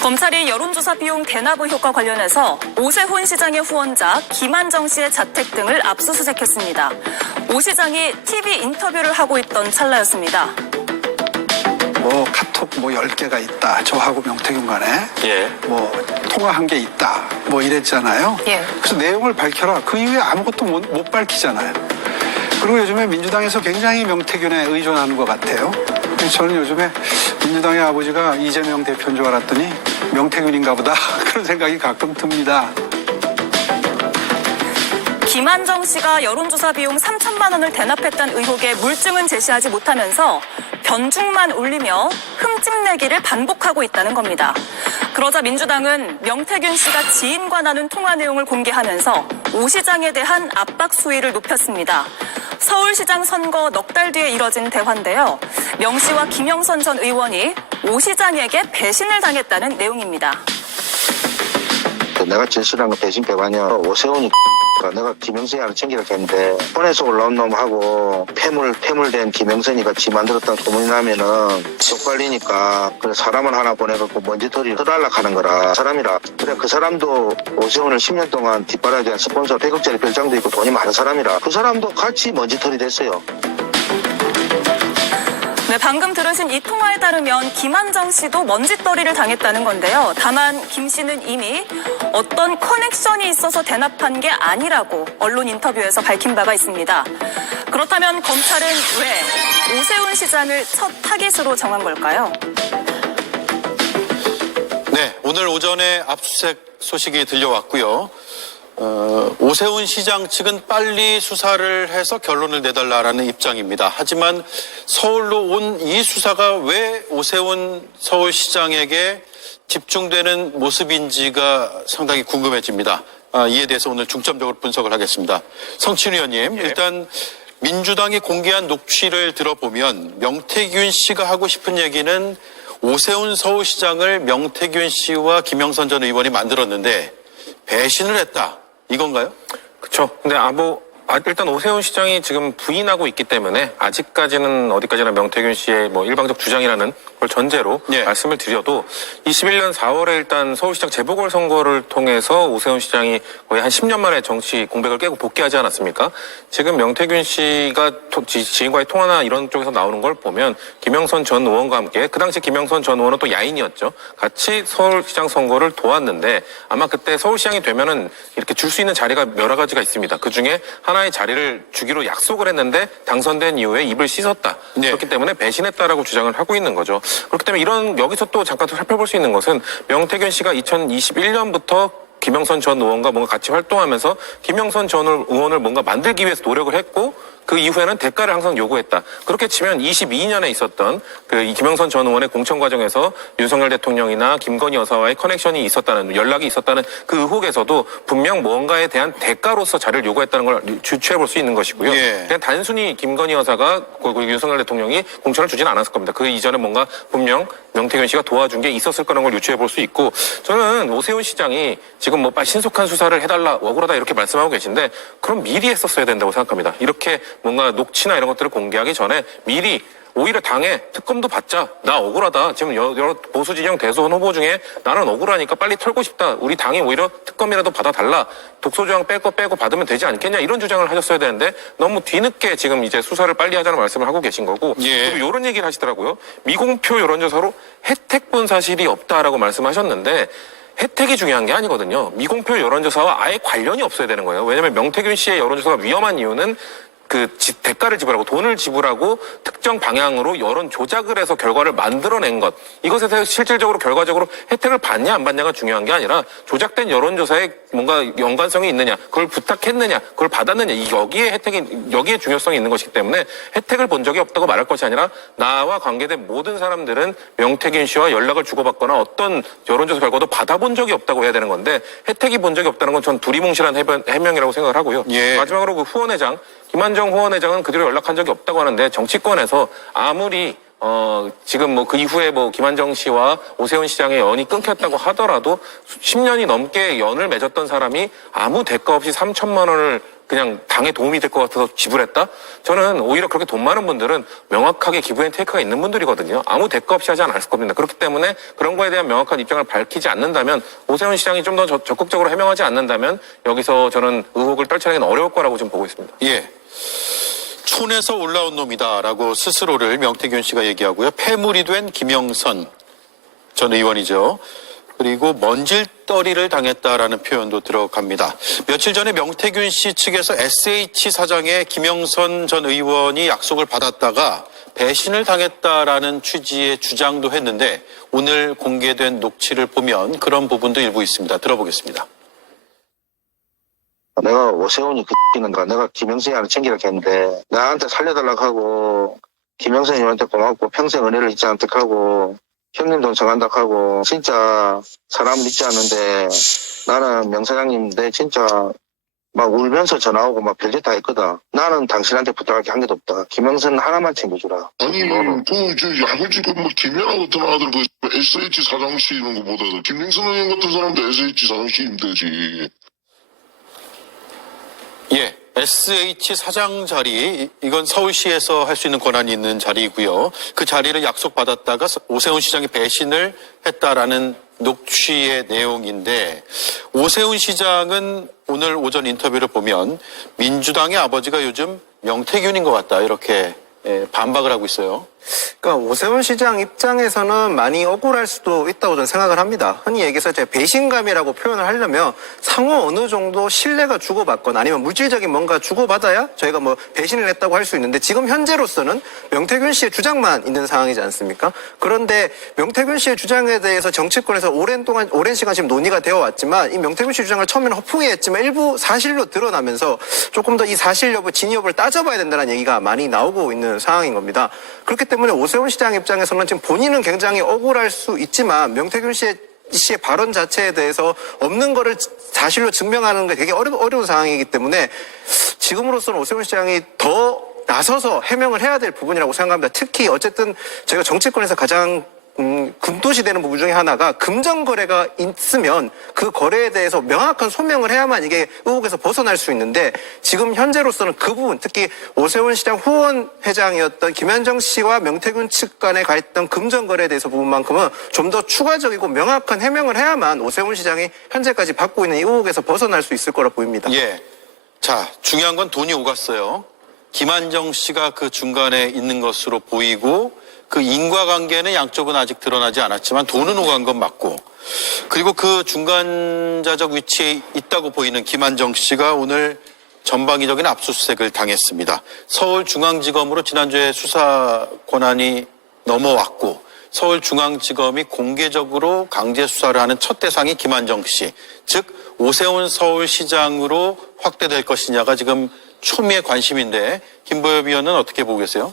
검찰이 여론조사 비용 대납 의혹과 관련해서 오세훈 시장의 후원자 김한정 씨의 자택 등을 압수수색했습니다. 오 시장이 TV 인터뷰를 하고 있던 찰나였습니다. 뭐 카톡 뭐 10개가 있다. 저하고 명태균 간에 뭐 통화한 게 있다. 뭐 이랬잖아요. 그래서 내용을 밝혀라. 그 이후에 아무것도 못 밝히잖아요. 그리고 요즘에 민주당에서 굉장히 명태균에 의존하는 것 같아요. 저는 요즘에 민주당의 아버지가 이재명 대표인 줄 알았더니 명태균인가 보다 그런 생각이 가끔 듭니다. 김한정 씨가 여론조사 비용 3천만 원을 대납했다는 의혹에 물증은 제시하지 못하면서 변죽만 올리며 흠집내기를 반복하고 있다는 겁니다. 그러자 민주당은 명태균 씨가 지인과 나눈 통화 내용을 공개하면서 오 시장에 대한 압박 수위를 높였습니다. 서울시장 선거 넉 달 뒤에 이뤄진 대화인데요. 명 씨와 김영선 전 의원이 오 시장에게 배신을 당했다는 내용입니다. 내가 진실한 건 배신 배반이야. 오세훈이 내가 김영선이랑 챙기라 했는데 폰에서 올라온 놈하고 폐물된 김영선이가 지 만들었다는 소문이 나면은 쪽팔리니까 그래 사람을 하나 보내갖고 먼지털이 떠달라고 하는 거라 사람이라. 그래 그 사람도 오세훈을 10년 동안 뒷바라지한 대한 스폰서 100억짜리 별장도 있고 돈이 많은 사람이라 그 사람도 같이 먼지털이 됐어요. 네, 방금 들으신 이 통화에 따르면 김한정 씨도 먼지떨이를 당했다는 건데요. 다만 김 씨는 이미 어떤 커넥션이 있어서 대납한 게 아니라고 언론 인터뷰에서 밝힌 바가 있습니다. 그렇다면 검찰은 왜 오세훈 시장을 첫 타깃으로 정한 걸까요? 네, 오늘 오전에 압수수색 소식이 들려왔고요. 오세훈 시장 측은 빨리 수사를 해서 결론을 내달라라는 입장입니다. 하지만 서울로 온 이 수사가 왜 오세훈 서울시장에게 집중되는 모습인지가 상당히 궁금해집니다. 이에 대해서 오늘 중점적으로 분석을 하겠습니다. 성친 의원님, 일단 민주당이 공개한 녹취를 들어보면 명태균 씨가 하고 싶은 얘기는 오세훈 서울시장을 명태균 씨와 김영선 전 의원이 만들었는데 배신을 했다. 이건가요? 그렇죠. 근데 일단 오세훈 시장이 지금 부인하고 있기 때문에 아직까지는 어디까지나 명태균 씨의 뭐 일방적 주장이라는 걸 전제로 말씀을 드려도 21년 4월에 일단 서울시장 재보궐선거를 통해서 오세훈 시장이 거의 한 10년 만에 정치 공백을 깨고 복귀하지 않았습니까? 지금 명태균 씨가 지인과의 통화나 이런 쪽에서 나오는 걸 보면 김영선 전 의원과 함께 그 당시 김영선 전 의원은 또 야인이었죠. 같이 서울시장 선거를 도왔는데 아마 그때 서울시장이 되면은 이렇게 줄 수 있는 자리가 여러 가지가 있습니다. 그 중에 하나의 자리를 주기로 약속을 했는데 당선된 이후에 입을 씻었다. 그렇기 때문에 배신했다라고 주장을 하고 있는 거죠. 그렇기 때문에 여기서 또 잠깐 살펴볼 수 있는 것은 명태균 씨가 2021년부터 김영선 전 의원과 뭔가 같이 활동하면서 김영선 전 의원을 뭔가 만들기 위해서 노력을 했고 그 이후에는 대가를 항상 요구했다. 그렇게 치면 22년에 있었던 그 김영선 전 의원의 공천 과정에서 윤석열 대통령이나 김건희 여사와의 커넥션이 있었다는 연락이 있었다는 그 의혹에서도 분명 뭔가에 대한 대가로서 자리를 요구했다는 걸 주체해 볼 수 있는 것이고요. 그냥 단순히 김건희 여사가 윤석열 대통령이 공천을 주지는 않았을 겁니다. 그 이전에 뭔가 분명 명태균 씨가 도와준 게 있었을 거라는 걸 유추해 볼 수 있고 저는 오세훈 시장이 지금 뭐 신속한 수사를 해달라 억울하다 이렇게 말씀하고 계신데 그럼 미리 했었어야 된다고 생각합니다. 이렇게 뭔가 녹취나 이런 것들을 공개하기 전에 미리 오히려 당에 특검도 받자. 나 억울하다. 지금 여러 보수 진영 대선 후보 중에 나는 억울하니까 빨리 털고 싶다. 우리 당이 오히려 특검이라도 받아달라. 독소조항 빼고 받으면 되지 않겠냐. 이런 주장을 하셨어야 되는데 너무 뒤늦게 지금 이제 수사를 빨리 하자는 말씀을 하고 계신 거고 그리고 이런 얘기를 하시더라고요. 미공표 여론조사로 혜택 본 사실이 없다라고 말씀하셨는데 혜택이 중요한 게 아니거든요. 미공표 여론조사와 아예 관련이 없어야 되는 거예요. 왜냐하면 명태균 씨의 여론조사가 위험한 이유는 대가를 지불하고 돈을 지불하고 특정 방향으로 여론 조작을 해서 결과를 만들어낸 것. 이것에 대해서 실질적으로 결과적으로 혜택을 받냐 안 받냐가 중요한 게 아니라 조작된 여론조사에 뭔가 연관성이 있느냐, 그걸 부탁했느냐, 그걸 받았느냐, 여기에 중요성이 있는 것이기 때문에 혜택을 본 적이 없다고 말할 것이 아니라 나와 관계된 모든 사람들은 명태균 씨와 연락을 주고받거나 어떤 여론조사 결과도 받아본 적이 없다고 해야 되는 건데 혜택이 본 적이 없다는 건 전 두리뭉실한 해명이라고 생각을 하고요. 마지막으로 그 후원회장 김한정 후원회장은 그대로 연락한 적이 없다고 하는데 정치권에서 아무리 지금 뭐 그 이후에 뭐 김한정 씨와 오세훈 시장의 연이 끊겼다고 하더라도 10년이 넘게 연을 맺었던 사람이 아무 대가 없이 3천만 원을 그냥 당에 도움이 될 것 같아서 지불했다? 저는 오히려 그렇게 돈 많은 분들은 명확하게 기부앤테이크가 있는 분들이거든요. 아무 대가 없이 하지 않았을 겁니다. 그렇기 때문에 그런 거에 대한 명확한 입장을 밝히지 않는다면, 오세훈 시장이 좀 더 적극적으로 해명하지 않는다면 여기서 저는 의혹을 떨쳐내기는 어려울 거라고 지금 보고 있습니다. 예. 촌에서 올라온 놈이다라고 스스로를 명태균 씨가 얘기하고요. 폐물이 된 김영선 전 의원이죠. 그리고 먼질떨이를 당했다라는 표현도 들어갑니다. 며칠 전에 명태균 씨 측에서 SH 사장의 김영선 전 의원이 약속을 받았다가 배신을 당했다라는 취지의 주장도 했는데, 오늘 공개된 녹취를 보면 그런 부분도 일부 있습니다. 들어보겠습니다. 내가 오세훈이 X인가 내가 김영선이한테 챙기라고 했는데 나한테 살려달라고 하고 김영선님한테 고맙고 평생 은혜를 잊지 않도록 하고 형님 돈 정한다고 하고 진짜 사람 믿지 않는데 나는 명사장님 내 진짜 막 울면서 전화오고 막 별짓 다 했거든. 나는 당신한테 부탁할 게 한 개도 없다. 김영선 하나만 챙겨주라. 아니 저 야구지 뭐 김연아 같은 아들 그 SH 사장씨 이런 거보다도 김영선 의원 같은 사람도 SH 사장씨면 되지. 예, SH 사장 자리, 이건 서울시에서 할 수 있는 권한이 있는 자리이고요. 그 자리를 약속받았다가 오세훈 시장이 배신을 했다라는 녹취의 내용인데, 오세훈 시장은 오늘 오전 인터뷰를 보면 민주당의 아버지가 요즘 명태균인 것 같다, 이렇게 반박을 하고 있어요. 그러니까 오세훈 시장 입장에서는 많이 억울할 수도 있다고 저는 생각을 합니다. 흔히 얘기해서 제가 배신감이라고 표현을 하려면 상호 어느 정도 신뢰가 주고받거나 아니면 물질적인 뭔가 주고받아야 저희가 뭐 배신을 했다고 할 수 있는데, 지금 현재로서는 명태균 씨의 주장만 있는 상황이지 않습니까? 그런데 명태균 씨의 주장에 대해서 정치권에서 오랜 시간 지금 논의가 되어 왔지만, 이 명태균 씨 주장을 처음에는 허풍이했지만 일부 사실로 드러나면서 조금 더 이 사실 여부, 진위 여부를 따져봐야 된다는 얘기가 많이 나오고 있는 상황인 겁니다. 그렇기 때문에 오세훈 시장 입장에서는 지금 본인은 굉장히 억울할 수 있지만 명태균 씨의 발언 자체에 대해서 없는 거를 사실로 증명하는 게 되게 어려운 상황이기 때문에 지금으로서는 오세훈 시장이 더 나서서 해명을 해야 될 부분이라고 생각합니다. 특히 어쨌든 저희가 정치권에서 가장 금도시 되는 부분 중에 하나가 금전 거래가 있으면 그 거래에 대해서 명확한 소명을 해야만 이게 의혹에서 벗어날 수 있는데, 지금 현재로서는 그 부분, 특히 오세훈 시장 후원 회장이었던 김현정 씨와 명태균 측 간에 가 있던 금전 거래에 대해서 부분만큼은 좀 더 추가적이고 명확한 해명을 해야만 오세훈 시장이 현재까지 받고 있는 이 의혹에서 벗어날 수 있을 거라 보입니다. 예. 자, 중요한 건 돈이 오갔어요. 김한정 씨가 그 중간에 있는 것으로 보이고, 그 인과관계는 양쪽은 아직 드러나지 않았지만 돈은 오간 건 맞고, 그리고 그 중간자적 위치에 있다고 보이는 김한정 씨가 오늘 전방위적인 압수수색을 당했습니다. 서울중앙지검으로 지난주에 수사 권한이 넘어왔고, 서울중앙지검이 공개적으로 강제 수사를 하는 첫 대상이 김한정 씨, 즉 오세훈 서울시장으로 확대될 것이냐가 지금 초미의 관심인데, 김보엽 위원은 어떻게 보고 계세요?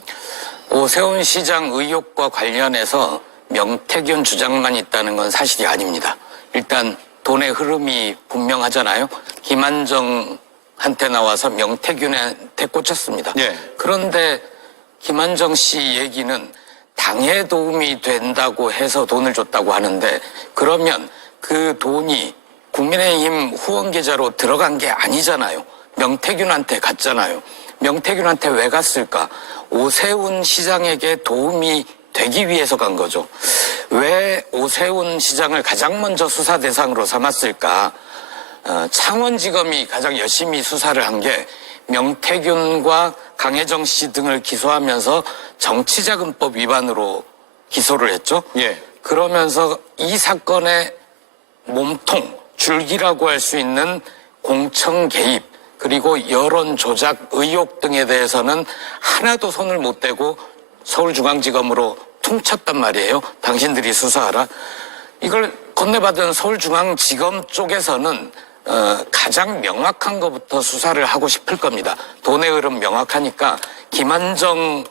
오세훈 시장 의혹과 관련해서 명태균 주장만 있다는 건 사실이 아닙니다. 일단 돈의 흐름이 분명하잖아요. 김한정한테 나와서 명태균한테 꽂혔습니다. 예. 그런데 김한정 씨 얘기는 당에 도움이 된다고 해서 돈을 줬다고 하는데, 그러면 그 돈이 국민의힘 후원 계좌로 들어간 게 아니잖아요. 명태균한테 갔잖아요. 명태균한테 왜 갔을까? 오세훈 시장에게 도움이 되기 위해서 간 거죠. 왜 오세훈 시장을 가장 먼저 수사 대상으로 삼았을까? 창원지검이 가장 열심히 수사를 한 게 명태균과 강혜정 씨 등을 기소하면서 정치자금법 위반으로 기소를 했죠. 예. 그러면서 이 사건의 몸통, 줄기라고 할 수 있는 공청 개입, 그리고 여론 조작 의혹 등에 대해서는 하나도 손을 못 대고 서울중앙지검으로 퉁쳤단 말이에요. 당신들이 수사하라. 이걸 건네받은 서울중앙지검 쪽에서는 가장 명확한 것부터 수사를 하고 싶을 겁니다. 돈의 흐름 명확하니까 김한정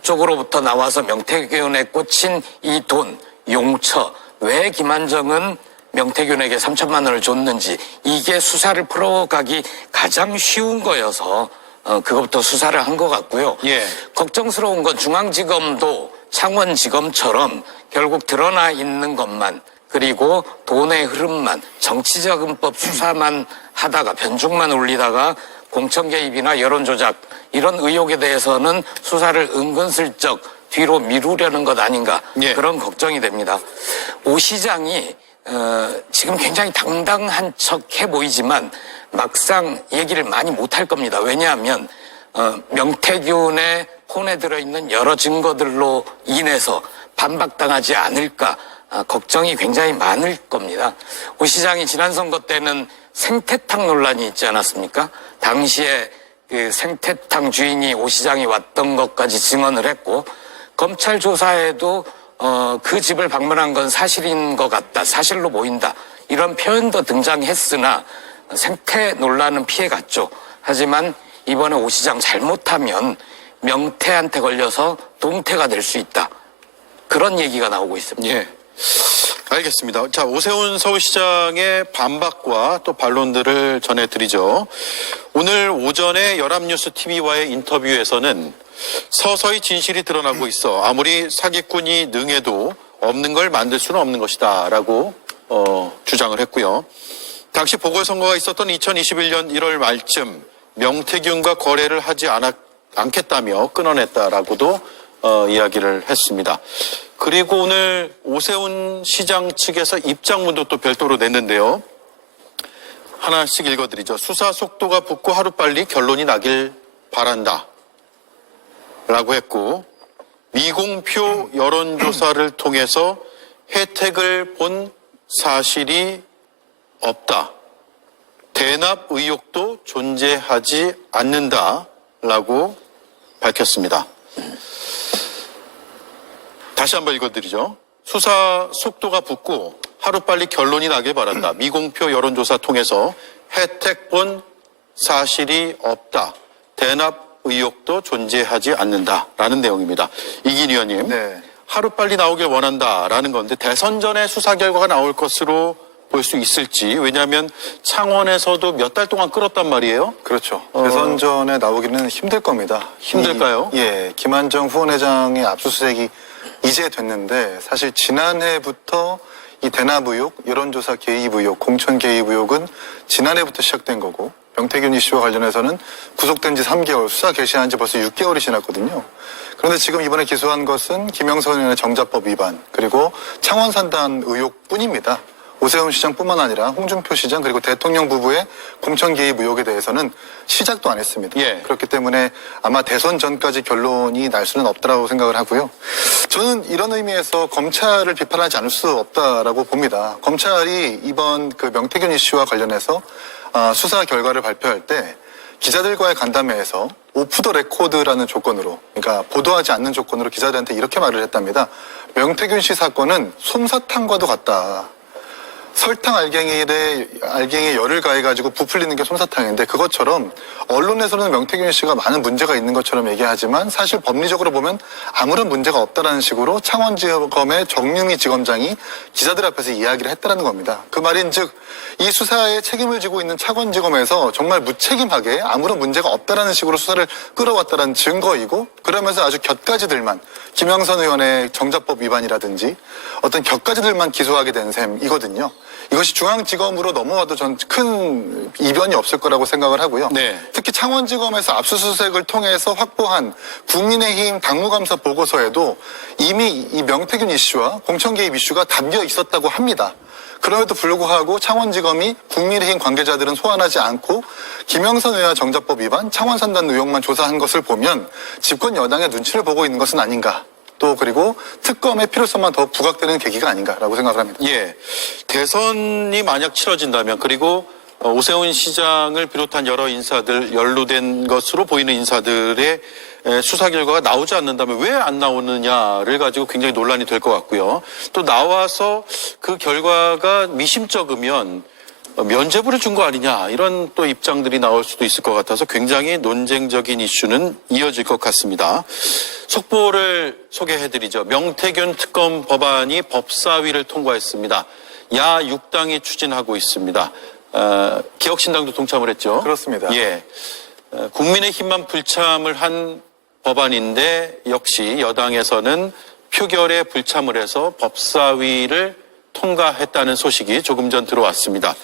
쪽으로부터 나와서 명태균에 꽂힌 이 돈, 용처, 왜 김한정은 명태균에게 3천만 원을 줬는지, 이게 수사를 풀어가기 가장 쉬운 거여서 그것부터 수사를 한 것 같고요. 예. 걱정스러운 건 중앙지검도 창원지검처럼 결국 드러나 있는 것만, 그리고 돈의 흐름만, 정치자금법 수사만 하다가 변죽만 올리다가 공천 개입이나 여론 조작 이런 의혹에 대해서는 수사를 은근슬쩍 뒤로 미루려는 것 아닌가 예. 그런 걱정이 됩니다. 오 시장이 지금 굉장히 당당한 척해 보이지만 막상 얘기를 많이 못할 겁니다. 왜냐하면 명태균의 폰에 들어있는 여러 증거들로 인해서 반박당하지 않을까 걱정이 굉장히 많을 겁니다. 오 시장이 지난 선거 때는 생태탕 논란이 있지 않았습니까? 당시에 그 생태탕 주인이 오 시장이 왔던 것까지 증언을 했고 검찰 조사에도 그 집을 방문한 건 사실인 것 같다, 사실로 보인다 이런 표현도 등장했으나 생태 논란은 피해갔죠. 하지만 이번에 오 시장 잘못하면 명태한테 걸려서 동태가 될 수 있다. 그런 얘기가 나오고 있습니다. 예. 알겠습니다. 자, 오세훈 서울시장의 반박과 또 반론들을 전해드리죠. 오늘 오전에 연합뉴스 TV와의 인터뷰에서는 서서히 진실이 드러나고 있어 아무리 사기꾼이 능해도 없는 걸 만들 수는 없는 것이다 라고 주장을 했고요. 당시 보궐선거가 있었던 2021년 1월 말쯤 명태균과 거래를 하지 않겠다며 끊어냈다라고도 이야기를 했습니다. 그리고 오늘 오세훈 시장 측에서 입장문도 또 별도로 냈는데요. 하나씩 읽어드리죠. 수사 속도가 붙고 하루빨리 결론이 나길 바란다 라고 했고, 미공표 여론조사를 통해서 혜택을 본 사실이 없다. 대납 의혹도 존재하지 않는다 라고 밝혔습니다. 다시 한번 읽어드리죠. 수사 속도가 붙고 하루빨리 결론이 나길 바란다. 미공표 여론조사 통해서 혜택 본 사실이 없다. 대납 의혹도 존재하지 않는다라는 내용입니다. 이긴 의원님, 네. 하루빨리 나오길 원한다라는 건데 대선 전에 수사 결과가 나올 것으로 볼 수 있을지, 왜냐하면 창원에서도 몇 달 동안 끌었단 말이에요. 그렇죠. 대선 전에 나오기는 힘들 겁니다. 힘들까요? 예, 김한정 후원회장의 압수수색이 이제 됐는데 사실 지난해부터 이 대납 의혹, 여론조사 개입 의혹, 공천 개입 의혹은 지난해부터 시작된 거고, 명태균 이슈와 관련해서는 구속된 지 3개월, 수사 개시한 지 벌써 6개월이 지났거든요. 그런데 지금 이번에 기소한 것은 김영선 의원의 정자법 위반, 그리고 창원 산단 의혹뿐입니다. 오세훈 시장뿐만 아니라 홍준표 시장 그리고 대통령 부부의 공천 개입 의혹에 대해서는 시작도 안 했습니다. 예. 그렇기 때문에 아마 대선 전까지 결론이 날 수는 없다라고 생각을 하고요. 저는 이런 의미에서 검찰을 비판하지 않을 수 없다라고 봅니다. 검찰이 이번 그 명태균 이슈와 관련해서 수사 결과를 발표할 때 기자들과의 간담회에서 오프 더 레코드라는 조건으로, 그러니까 보도하지 않는 조건으로 기자들한테 이렇게 말을 했답니다. 명태균 씨 사건은 솜사탕과도 같다. 설탕 알갱이에 열을 가해가지고 부풀리는 게 솜사탕인데, 그것처럼 언론에서는 명태균 씨가 많은 문제가 있는 것처럼 얘기하지만 사실 법리적으로 보면 아무런 문제가 없다라는 식으로 창원지검의 정유미 지검장이 기자들 앞에서 이야기를 했다는 겁니다. 그 말인즉 이 수사에 책임을 지고 있는 창원지검에서 정말 무책임하게 아무런 문제가 없다라는 식으로 수사를 끌어왔다는 증거이고, 그러면서 아주 곁가지들만, 김영선 의원의 정자법 위반이라든지 어떤 곁가지들만 기소하게 된 셈이거든요. 이것이 중앙지검으로 넘어와도 전 큰 이변이 없을 거라고 생각을 하고요. 네. 특히 창원지검에서 압수수색을 통해서 확보한 국민의힘 당무감사 보고서에도 이미 이 명태균 이슈와 공천 개입 이슈가 담겨 있었다고 합니다. 그럼에도 불구하고 창원지검이 국민의힘 관계자들은 소환하지 않고 김영선 의원 정자법 위반, 창원산단 의혹만 조사한 것을 보면 집권 여당의 눈치를 보고 있는 것은 아닌가. 또 그리고 특검의 필요성만 더 부각되는 계기가 아닌가라고 생각을 합니다. 예. 대선이 만약 치러진다면, 그리고 오세훈 시장을 비롯한 여러 인사들, 연루된 것으로 보이는 인사들의 수사 결과가 나오지 않는다면 왜 안 나오느냐를 가지고 굉장히 논란이 될 것 같고요. 또 나와서 그 결과가 미심쩍으면 면죄부를 준 거 아니냐, 이런 또 입장들이 나올 수도 있을 것 같아서 굉장히 논쟁적인 이슈는 이어질 것 같습니다. 속보를 소개해드리죠. 명태균 특검 법안이 법사위를 통과했습니다. 야 6당이 추진하고 있습니다. 기억신당도 동참을 했죠. 그렇습니다. 예. 국민의힘만 불참을 한 법안인데 역시 여당에서는 표결에 불참을 해서 법사위를 통과했다는 소식이 조금 전 들어왔습니다.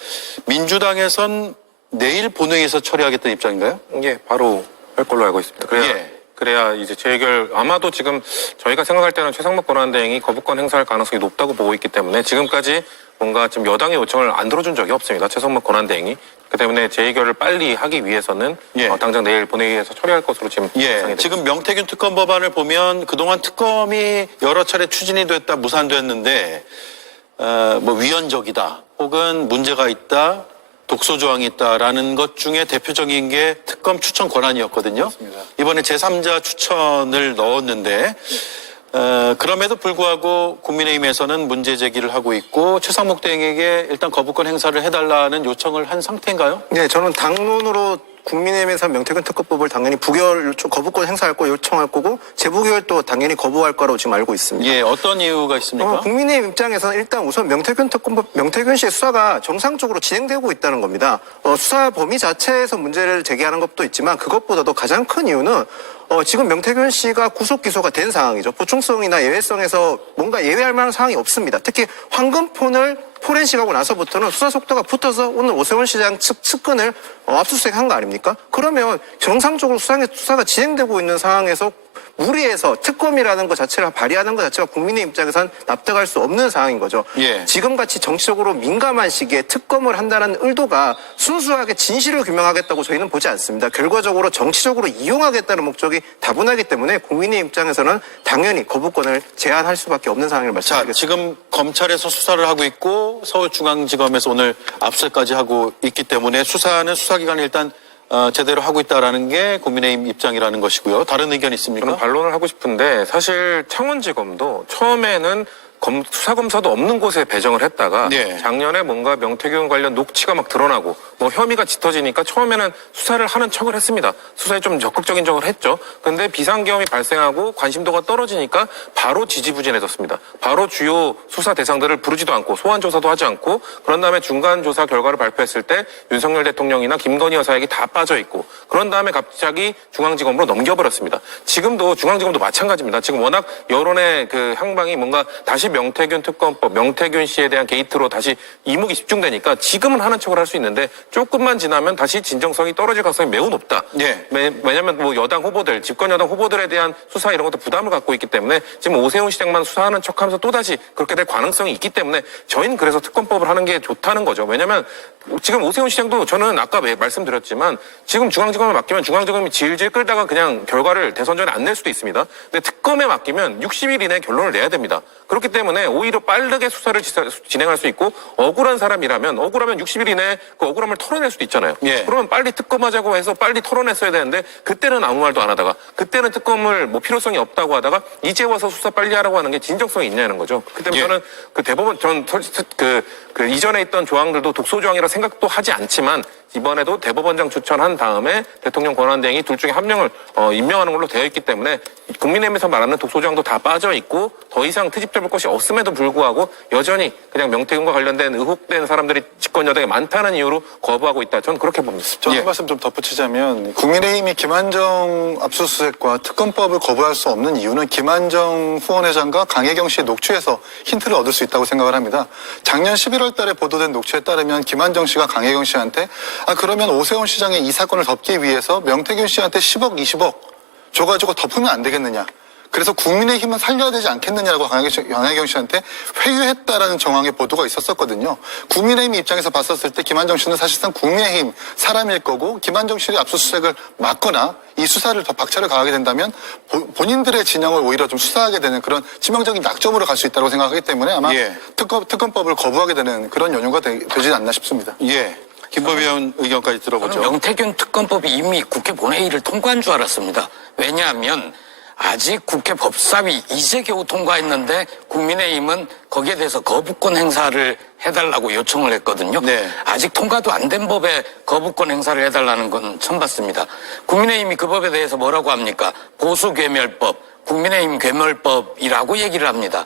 민주당에선 내일 본회의에서 처리하겠다는 입장인가요? 예, 바로 할 걸로 알고 있습니다. 그래야 이제 재결, 아마도 지금 저희가 생각할 때는 최상목 권한대행이 거부권 행사할 가능성이 높다고 보고 있기 때문에 지금까지 뭔가 지금 여당의 요청을 안 들어준 적이 없습니다. 최상목 권한대행이. 그 때문에 재결을 빨리 하기 위해서는 당장 내일 본회의에서 처리할 것으로 지금 예상이 지금 명태균 특검 법안을 보면 그동안 특검이 여러 차례 추진이 됐다, 무산됐는데 뭐 위헌적이다, 혹은 문제가 있다, 독소 조항이 있다라는 것 중에 대표적인 게 특검 추천 권한이었거든요. 맞습니다. 이번에 제3자 추천을 넣었는데 그럼에도 불구하고 국민의힘에서는 문제 제기를 하고 있고 최상목 대행에게 일단 거부권 행사를 해달라는 요청을 한 상태인가요? 네, 저는 당론으로 국민의힘에서 명태균 특검법을 당연히 부결 거부권 행사할 거 요청할 거고 재부결도 당연히 거부할 거라고 지금 알고 있습니다. 예, 어떤 이유가 있습니까? 국민의힘 입장에서는 일단 우선 명태균 특검법, 명태균 씨의 수사가 정상적으로 진행되고 있다는 겁니다. 수사 범위 자체에서 문제를 제기하는 것도 있지만 그것보다도 가장 큰 이유는 지금 명태균 씨가 구속 기소가 된 상황이죠. 보충성이나 예외성에서 뭔가 예외할 만한 상황이 없습니다. 특히 황금폰을 포렌식하고 나서부터는 수사 속도가 붙어서 오늘 오세훈 시장 측근을 압수수색한 거 아닙니까? 그러면 정상적으로 수사가 진행되고 있는 상황에서 무리해서 특검이라는 것 자체를 발의하는 것 자체가 국민의 입장에선 납득할 수 없는 상황인 거죠. 지금같이 정치적으로 민감한 시기에 특검을 한다는 의도가 순수하게 진실을 규명하겠다고 저희는 보지 않습니다. 결과적으로 정치적으로 이용하겠다는 목적이 다분하기 때문에 국민의 입장에서는 당연히 거부권을 제한할 수밖에 없는 상황을 말씀드리겠습니다. 지금 검찰에서 수사를 하고 있고 서울중앙지검에서 오늘 압수까지 하고 있기 때문에 수사는 수사기관이 일단 제대로 하고 있다라는 게 국민의힘 입장이라는 것이고요. 다른 의견 있습니까? 저는 반론을 하고 싶은데 사실 창원지검도 처음에는 수사검사도 없는 곳에 배정을 했다가 작년에 뭔가 명태균 관련 녹취가 막 드러나고 뭐 혐의가 짙어지니까 처음에는 수사를 하는 척을 했습니다. 수사에 좀 적극적인 척을 했죠. 근데 비상계엄이 발생하고 관심도가 떨어지니까 바로 지지부진해졌습니다. 바로 주요 수사 대상들을 부르지도 않고 소환 조사도 하지 않고 그런 다음에 중간 조사 결과를 발표했을 때 윤석열 대통령이나 김건희 여사에게 다 빠져 있고 그런 다음에 갑자기 중앙지검으로 넘겨버렸습니다. 지금도 중앙지검도 마찬가지입니다. 지금 워낙 여론의 그 향방이 뭔가 다시 명태균 특검법, 명태균 씨에 대한 게이트로 다시 이목이 집중되니까 지금은 하는 척을 할 수 있는데 조금만 지나면 다시 진정성이 떨어질 가능성이 매우 높다. 왜냐하면 뭐 여당 후보들, 집권 여당 후보들에 대한 수사 이런 것도 부담을 갖고 있기 때문에 지금 오세훈 시장만 수사하는 척하면서 또다시 그렇게 될 가능성이 있기 때문에 저희는 그래서 특검법을 하는 게 좋다는 거죠. 왜냐하면 지금 오세훈 시장도 저는 아까 말씀드렸지만 지금 중앙지검에 맡기면 중앙지검이 질질 끌다가 그냥 결과를 대선 전에 안 낼 수도 있습니다. 근데 특검에 맡기면 60일 이내에 결론을 내야 됩니다. 그렇기 때문에 오히려 빠르게 수사를 진행할 수 있고 억울한 사람이라면 60일 이내에 그 억울함을 털어낼 수도 있잖아요. 그러면 빨리 특검하자고 해서 빨리 털어냈어야 되는데 그때는 아무 말도 안 하다가 그때는 특검을 뭐 필요성이 없다고 하다가 이제 와서 수사 빨리 하라고 하는 게 진정성이 있냐는 거죠. 그 때문에 저는 그 대법원 그 이전에 있던 조항들도 독소 조항이라 생각도 하지 않지만 이번에도 대법원장 추천한 다음에 대통령 권한대행이 둘 중에 한 명을 임명하는 걸로 되어 있기 때문에 국민의힘에서 말하는 독소 조항도 다 빠져 있고 더 이상 트집잡을 것이 없음에도 불구하고 여전히 그냥 명태균과 관련된 의혹된 사람들이 집권 여당에 많다는 이유로 거부하고 있다. 저는 그렇게 봅니다. 저는 한 말씀 좀 덧붙이자면 국민의힘이 김한정 압수수색과 특검법을 거부할 수 없는 이유는 김한정 후원회장과 강혜경 씨의 녹취에서 힌트를 얻을 수 있다고 생각을 합니다. 작년 11월 달에 보도된 녹취에 따르면 김한정 씨가 강혜경 씨한테 그러면 오세훈 시장의 이 사건을 덮기 위해서 명태균 씨한테 10억, 20억 줘가지고 덮으면 안 되겠느냐. 그래서 국민의힘은 살려야 되지 않겠느냐라고 강혜경 씨한테 회유했다라는 정황의 보도가 있었거든요. 국민의힘 입장에서 봤었을 때 김한정 씨는 사실상 국민의힘 사람일 거고 김한정 씨의 압수수색을 막거나 이 수사를 더 박차를 가하게 된다면 본인들의 진영을 오히려 좀 수사하게 되는 그런 치명적인 약점으로 갈 수 있다고 생각하기 때문에 아마 특검법을 거부하게 되는 그런 연유가 되지 않나 싶습니다. 김법희 의원 의견까지 들어보죠. 명태균 특검법이 이미 국회 본회의를 통과한 줄 알았습니다. 왜냐하면 아직 국회 법사위 이제 겨우 통과했는데 국민의힘은 거기에 대해서 거부권 행사를 해달라고 요청을 했거든요. 아직 통과도 안 된 법에 거부권 행사를 해달라는 건 처음 봤습니다. 국민의힘이 그 법에 대해서 뭐라고 합니까? 보수괴멸법, 국민의힘 괴멸법이라고 얘기를 합니다.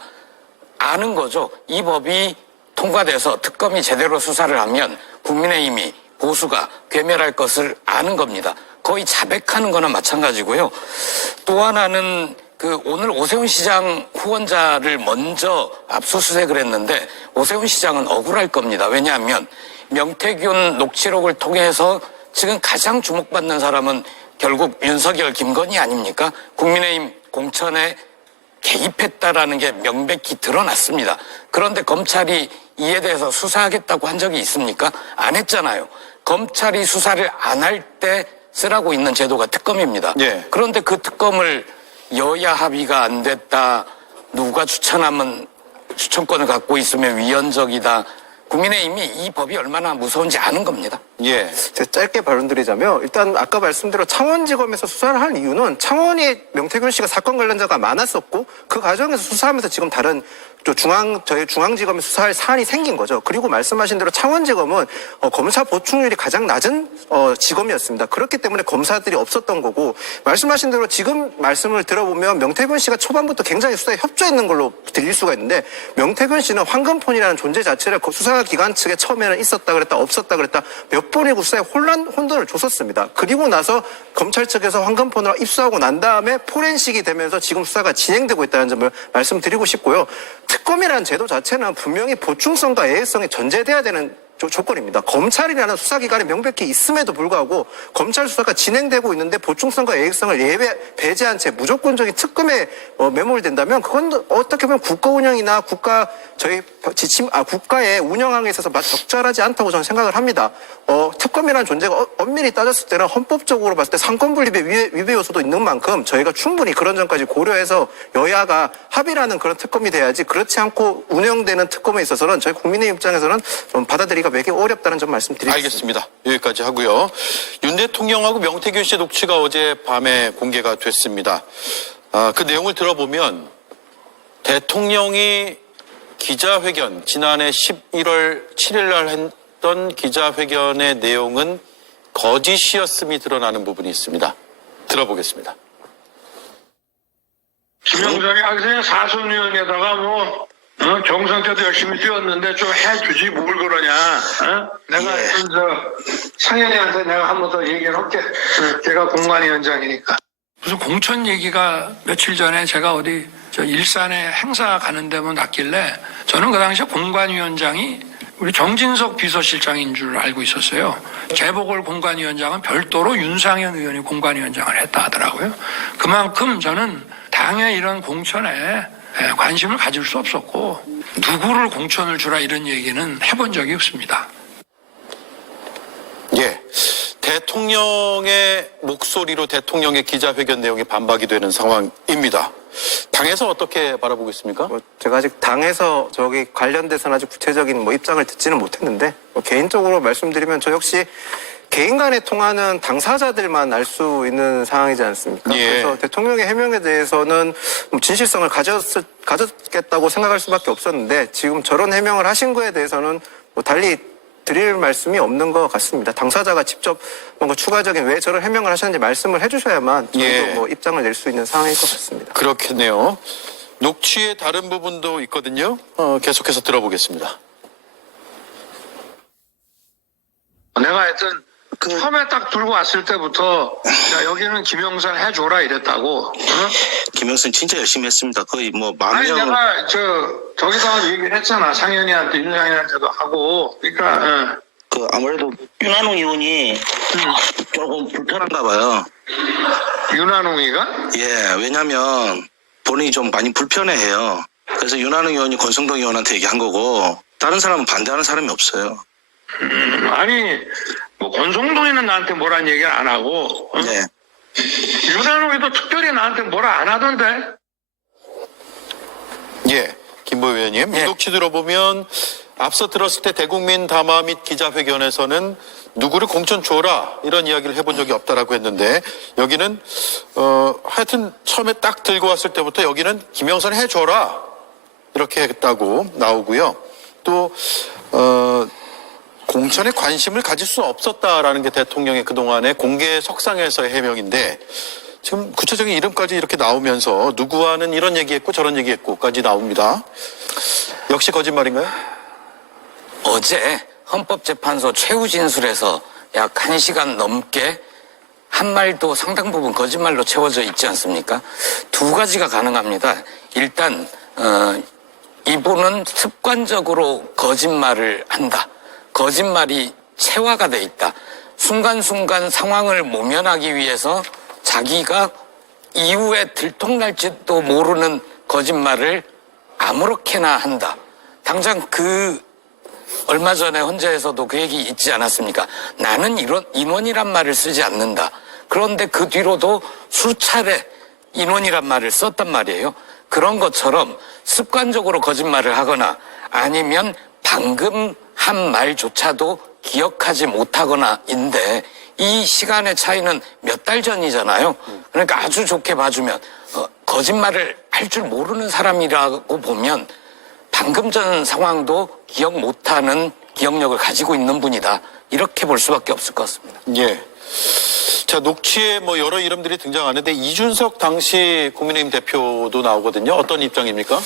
아는 거죠. 이 법이 통과돼서 특검이 제대로 수사를 하면 국민의힘이 보수가 괴멸할 것을 아는 겁니다. 거의 자백하는 거나 마찬가지고요. 또 하나는 오늘 오세훈 시장 후원자를 먼저 압수수색을 했는데 오세훈 시장은 억울할 겁니다. 왜냐하면 명태균 녹취록을 통해서 지금 가장 주목받는 사람은 결국 윤석열, 김건희 아닙니까? 국민의힘 공천에 개입했다라는 게 명백히 드러났습니다. 그런데 검찰이 이에 대해서 수사하겠다고 한 적이 있습니까? 안 했잖아요. 검찰이 수사를 안 할 때 쓰라고 있는 제도가 특검입니다. 예. 그런데 그 특검을 여야 합의가 안 됐다. 누가 추천하면 추천권을 갖고 있으면 위헌적이다. 국민의힘이 이 법이 얼마나 무서운지 아는 겁니다. 예. 제가 짧게 발언드리자면 일단 아까 말씀대로 창원지검에서 수사를 한 이유는 창원이 명태균 씨가 사건 관련자가 많았었고 그 과정에서 수사하면서 지금 다른 저희 중앙지검에 수사할 사안이 생긴 거죠. 그리고 말씀하신 대로 창원지검은 검사 보충률이 가장 낮은 지검이었습니다. 그렇기 때문에 검사들이 없었던 거고 말씀하신 대로 지금 말씀을 들어보면 명태균 씨가 초반부터 굉장히 수사에 협조했는 걸로 들릴 수가 있는데 명태균 씨는 황금폰이라는 존재 자체를 수사기관 측에 처음에는 있었다 그랬다 없었다 그랬다 몇 번이고 수사에 혼돈을 줬었습니다. 그리고 나서 검찰 측에서 황금폰으로 입수하고 난 다음에 포렌식이 되면서 지금 수사가 진행되고 있다는 점을 말씀드리고 싶고요. 특검이라는 제도 자체는 분명히 보충성과 예외성이 전제돼야 되는 조건입니다. 검찰이라는 수사기관이 명백히 있음에도 불구하고 검찰 수사가 진행되고 있는데 보충성과 예외성을 배제한 채 무조건적인 특검에 매몰된다면 그건 어떻게 보면 국가 운영이나 국가의 운영항에 있어서 적절하지 않다고 저는 생각을 합니다. 특검이라는 존재가 엄밀히 따졌을 때는 헌법적으로 봤을 때 상권분립의 위배 요소도 있는 만큼 저희가 충분히 그런 점까지 고려해서 여야가 합의라는 그런 특검이 돼야지 그렇지 않고 운영되는 특검에 있어서는 저희 국민의 입장에서는 좀 받아들이기가 매우 어렵다는 점 말씀드리겠습니다. 알겠습니다. 여기까지 하고요. 윤 대통령하고 명태균 씨의 녹취가 어제 밤에 공개가 됐습니다. 그 내용을 들어보면 대통령이 기자회견, 지난해 11월 7일 날 했던 기자회견의 내용은 거짓이었음이 드러나는 부분이 있습니다. 들어보겠습니다. 김영삼이 그냥 사선위원회에다가 경선 때도 열심히 뛰었는데 좀 해주지 뭘 그러냐. 내가 상현이한테 내가 한 번 더 얘기를 할게. 제가 공관위원장이니까. 무슨 공천 얘기가 며칠 전에 제가 어디 일산에 행사 가는 데면 났길래 저는 그 당시에 공관위원장이 우리 정진석 비서실장인 줄 알고 있었어요. 재보궐 공관위원장은 별도로 윤상현 의원이 공관위원장을 했다 하더라고요. 그만큼 저는 당의 이런 공천에 관심을 가질 수 없었고 누구를 공천을 주라 이런 얘기는 해본 적이 없습니다. 예. 대통령의 목소리로 대통령의 기자회견 내용이 반박이 되는 상황입니다. 당에서 어떻게 바라보고 있습니까? 제가 아직 당에서 관련돼서는 아직 구체적인 입장을 듣지는 못했는데 개인적으로 말씀드리면 저 역시 개인 간의 통화는 당사자들만 알 수 있는 상황이지 않습니까? 예. 그래서 대통령의 해명에 대해서는 진실성을 가졌겠다고 생각할 수밖에 없었는데 지금 저런 해명을 하신 거에 대해서는 달리 드릴 말씀이 없는 것 같습니다. 당사자가 직접 뭔가 추가적인 왜 저런 해명을 하셨는지 말씀을 해주셔야만 저희도 입장을 낼 수 있는 상황일 것 같습니다. 그렇겠네요. 녹취의 다른 부분도 있거든요. 계속해서 들어보겠습니다. 내가 하여튼 처음에 딱 들고 왔을 때부터 야, 여기는 김영선 해줘라 이랬다고. 김영선 진짜 열심히 했습니다. 거의 아니 내가 저기서 얘기를 했잖아. 상현이한테 윤상현한테도 하고. 그러니까 아무래도 윤한홍 의원이 조금 불편한가 봐요. 윤한홍이가? 예, 왜냐면 본인이 좀 많이 불편해해요. 그래서 윤한홍 의원이 권성동 의원한테 얘기한 거고 다른 사람은 반대하는 사람이 없어요. 아니 권성동이는 나한테 뭐란 얘기를 안 하고 네. 윤한홍이도 특별히 나한테 뭐라 안 하던데. 예, 김보 의원님. 이 녹취 들어보면 앞서 들었을 때 대국민 담화 및 기자회견에서는 누구를 공천 줘라 이런 이야기를 해본 적이 없다라고 했는데 여기는 하여튼 처음에 딱 들고 왔을 때부터 여기는 김영선 해줘라 이렇게 했다고 나오고요. 또 공천에 관심을 가질 수 없었다라는 게 대통령의 그동안의 공개 석상에서의 해명인데 지금 구체적인 이름까지 이렇게 나오면서 누구와는 이런 얘기했고 저런 얘기했고까지 나옵니다. 역시 거짓말인가요? 어제 헌법재판소 최후 진술에서 약 1시간 넘게 한 말도 상당 부분 거짓말로 채워져 있지 않습니까? 두 가지가 가능합니다. 일단 이분은 습관적으로 거짓말을 한다. 거짓말이 체화가 돼 있다. 순간순간 상황을 모면하기 위해서 자기가 이후에 들통날지도 모르는 거짓말을 아무렇게나 한다. 당장 얼마 전에 헌재에서도 그 얘기 있지 않았습니까? 나는 인원이란 말을 쓰지 않는다. 그런데 그 뒤로도 수차례 인원이란 말을 썼단 말이에요. 그런 것처럼 습관적으로 거짓말을 하거나 아니면 방금 한 말조차도 기억하지 못하거나인데 이 시간의 차이는 몇 달 전이잖아요. 그러니까 아주 좋게 봐주면 거짓말을 할 줄 모르는 사람이라고 보면 방금 전 상황도 기억 못하는 기억력을 가지고 있는 분이다. 이렇게 볼 수밖에 없을 것 같습니다. 예. 자, 녹취에 뭐 여러 이름들이 등장하는데 이준석 당시 국민의힘 대표도 나오거든요. 어떤 입장입니까?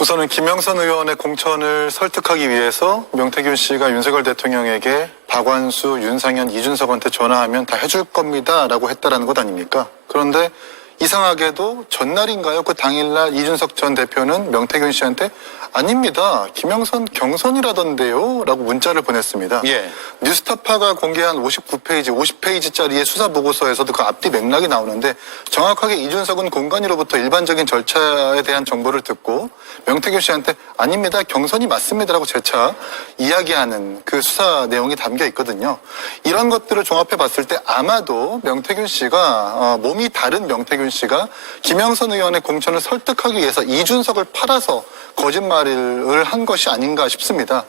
우선은 김영선 의원의 공천을 설득하기 위해서 명태균 씨가 윤석열 대통령에게 박완수, 윤상현, 이준석한테 전화하면 다 해줄 겁니다라고 했다라는 것 아닙니까? 그런데 이상하게도 전날인가요? 그 당일날 이준석 전 대표는 명태균 씨한테 아닙니다. 김영선 경선이라던데요? 라고 문자를 보냈습니다. 예. 뉴스타파가 공개한 59페이지, 50페이지짜리의 수사보고서에서도 그 앞뒤 맥락이 나오는데 정확하게 이준석은 공관위로부터 일반적인 절차에 대한 정보를 듣고 명태균 씨한테 아닙니다. 경선이 맞습니다라고 재차 이야기하는 그 수사 내용이 담겨 있거든요. 이런 것들을 종합해 봤을 때 아마도 명태균 씨가 몸이 다른 명태균 씨가 김영선 의원의 공천을 설득하기 위해서 이준석을 팔아서 거짓말을 한 것이 아닌가 싶습니다.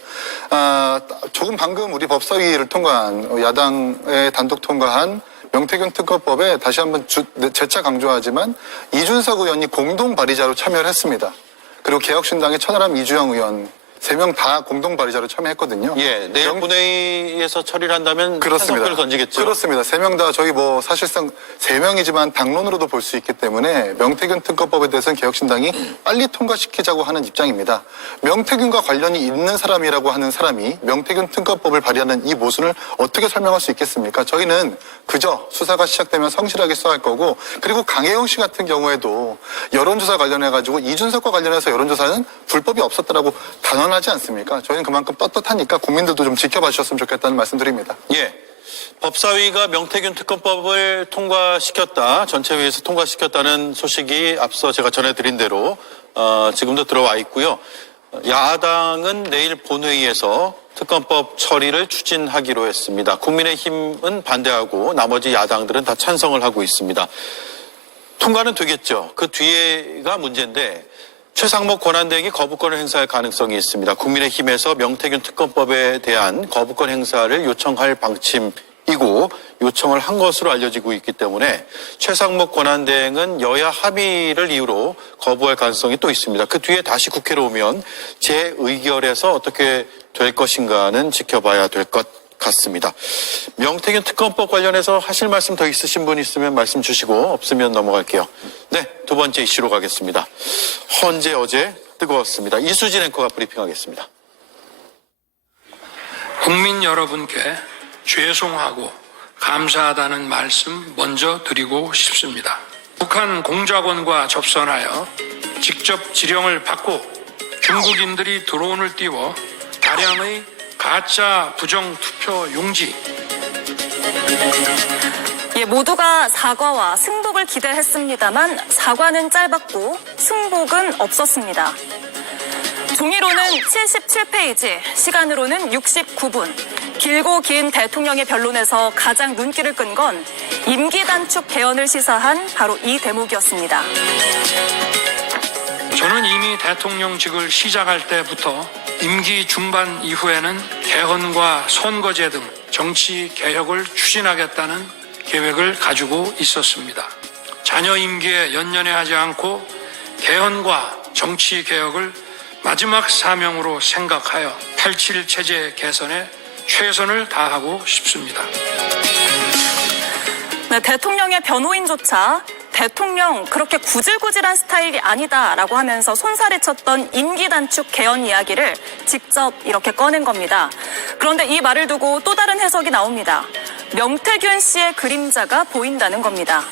조금 방금 우리 법사위를 통과한 야당의 단독 통과한 명태균 특검법에 다시 한번 재차 강조하지만 이준석 의원이 공동 발의자로 참여를 했습니다. 그리고 개혁신당의 천하람 이주영 의원 3명 다 공동 발의자로 참여했거든요. 예, 내일 본회의에서 처리를 한다면 그렇습니다. 찬성표를 던지겠죠. 그렇습니다. 3명 다 저희 뭐 사실상 3명이지만 당론으로도 볼 수 있기 때문에 명태균 특검법에 대해서는 개혁신당이 빨리 통과시키자고 하는 입장입니다. 명태균과 관련이 있는 사람이라고 하는 사람이 명태균 특검법을 발의하는 이 모순을 어떻게 설명할 수 있겠습니까? 저희는 그저 수사가 시작되면 성실하게 수사할 거고 그리고 강혜영 씨 같은 경우에도 여론조사 관련해가지고 이준석과 관련해서 여론조사는 불법이 없었다라고 단언하지 않습니까? 저희는 그만큼 떳떳하니까 국민들도 좀 지켜봐 주셨으면 좋겠다는 말씀드립니다. 예. 법사위가 명태균 특검법을 통과시켰다, 전체회의에서 통과시켰다는 소식이 앞서 제가 전해드린 대로 지금도 들어와 있고요. 야당은 내일 본회의에서 특검법 처리를 추진하기로 했습니다. 국민의힘은 반대하고 나머지 야당들은 다 찬성을 하고 있습니다. 통과는 되겠죠. 그 뒤에가 문제인데 최상목 권한대행이 거부권을 행사할 가능성이 있습니다. 국민의힘에서 명태균 특검법에 대한 거부권 행사를 요청할 방침이고 요청을 한 것으로 알려지고 있기 때문에 최상목 권한대행은 여야 합의를 이유로 거부할 가능성이 또 있습니다. 그 뒤에 다시 국회로 오면 재의결해서 어떻게 될 것인가는 지켜봐야 될 것 같습니다. 명태균 특검법 관련해서 하실 말씀 더 있으신 분 있으면 말씀 주시고 없으면 넘어갈게요. 네, 두 번째 이슈로 가겠습니다. 헌재 어제 뜨거웠습니다. 이수진 앵커가 브리핑하겠습니다. 국민 여러분께 죄송하고 감사하다는 말씀 먼저 드리고 싶습니다. 북한 공작원과 접선하여 직접 지령을 받고 중국인들이 드론을 띄워 다량의 가짜 부정투표 용지. 예, 모두가 사과와 승복을 기대했습니다만 사과는 짧았고 승복은 없었습니다. 종이로는 77페이지, 시간으로는 69분. 길고 긴 대통령의 변론에서 가장 눈길을 끈 건 임기 단축 개헌을 시사한 바로 이 대목이었습니다. 저는 이미 대통령직을 시작할 때부터 임기 중반 이후에는 개헌과 선거제 등 정치 개혁을 추진하겠다는 계획을 가지고 있었습니다. 자녀 임기에 연연해하지 않고 개헌과 정치 개혁을 마지막 사명으로 생각하여 87 체제 개선에 최선을 다하고 싶습니다. 네, 대통령의 변호인조차 대통령 그렇게 구질구질한 스타일이 아니다라고 하면서 손살에 쳤던 임기 단축 개헌 이야기를 직접 이렇게 꺼낸 겁니다. 그런데 이 말을 두고 또 다른 해석이 나옵니다. 명태균 씨의 그림자가 보인다는 겁니다.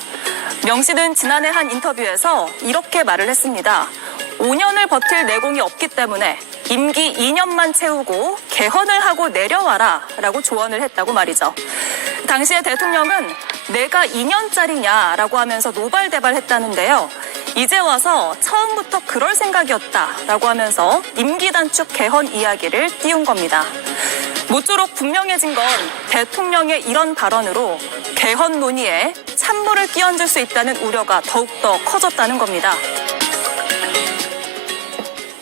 명 씨는 지난해 한 인터뷰에서 이렇게 말을 했습니다. 5년을 버틸 내공이 없기 때문에 임기 2년만 채우고 개헌을 하고 내려와라 라고 조언을 했다고 말이죠. 당시에 대통령은 내가 2년짜리냐라고 하면서 노발대발했다는데요. 이제 와서 처음부터 그럴 생각이었다라고 하면서 임기 단축 개헌 이야기를 띄운 겁니다. 모쪼록 분명해진 건 대통령의 이런 발언으로 개헌 논의에 찬물을 끼얹을 수 있다는 우려가 더욱더 커졌다는 겁니다.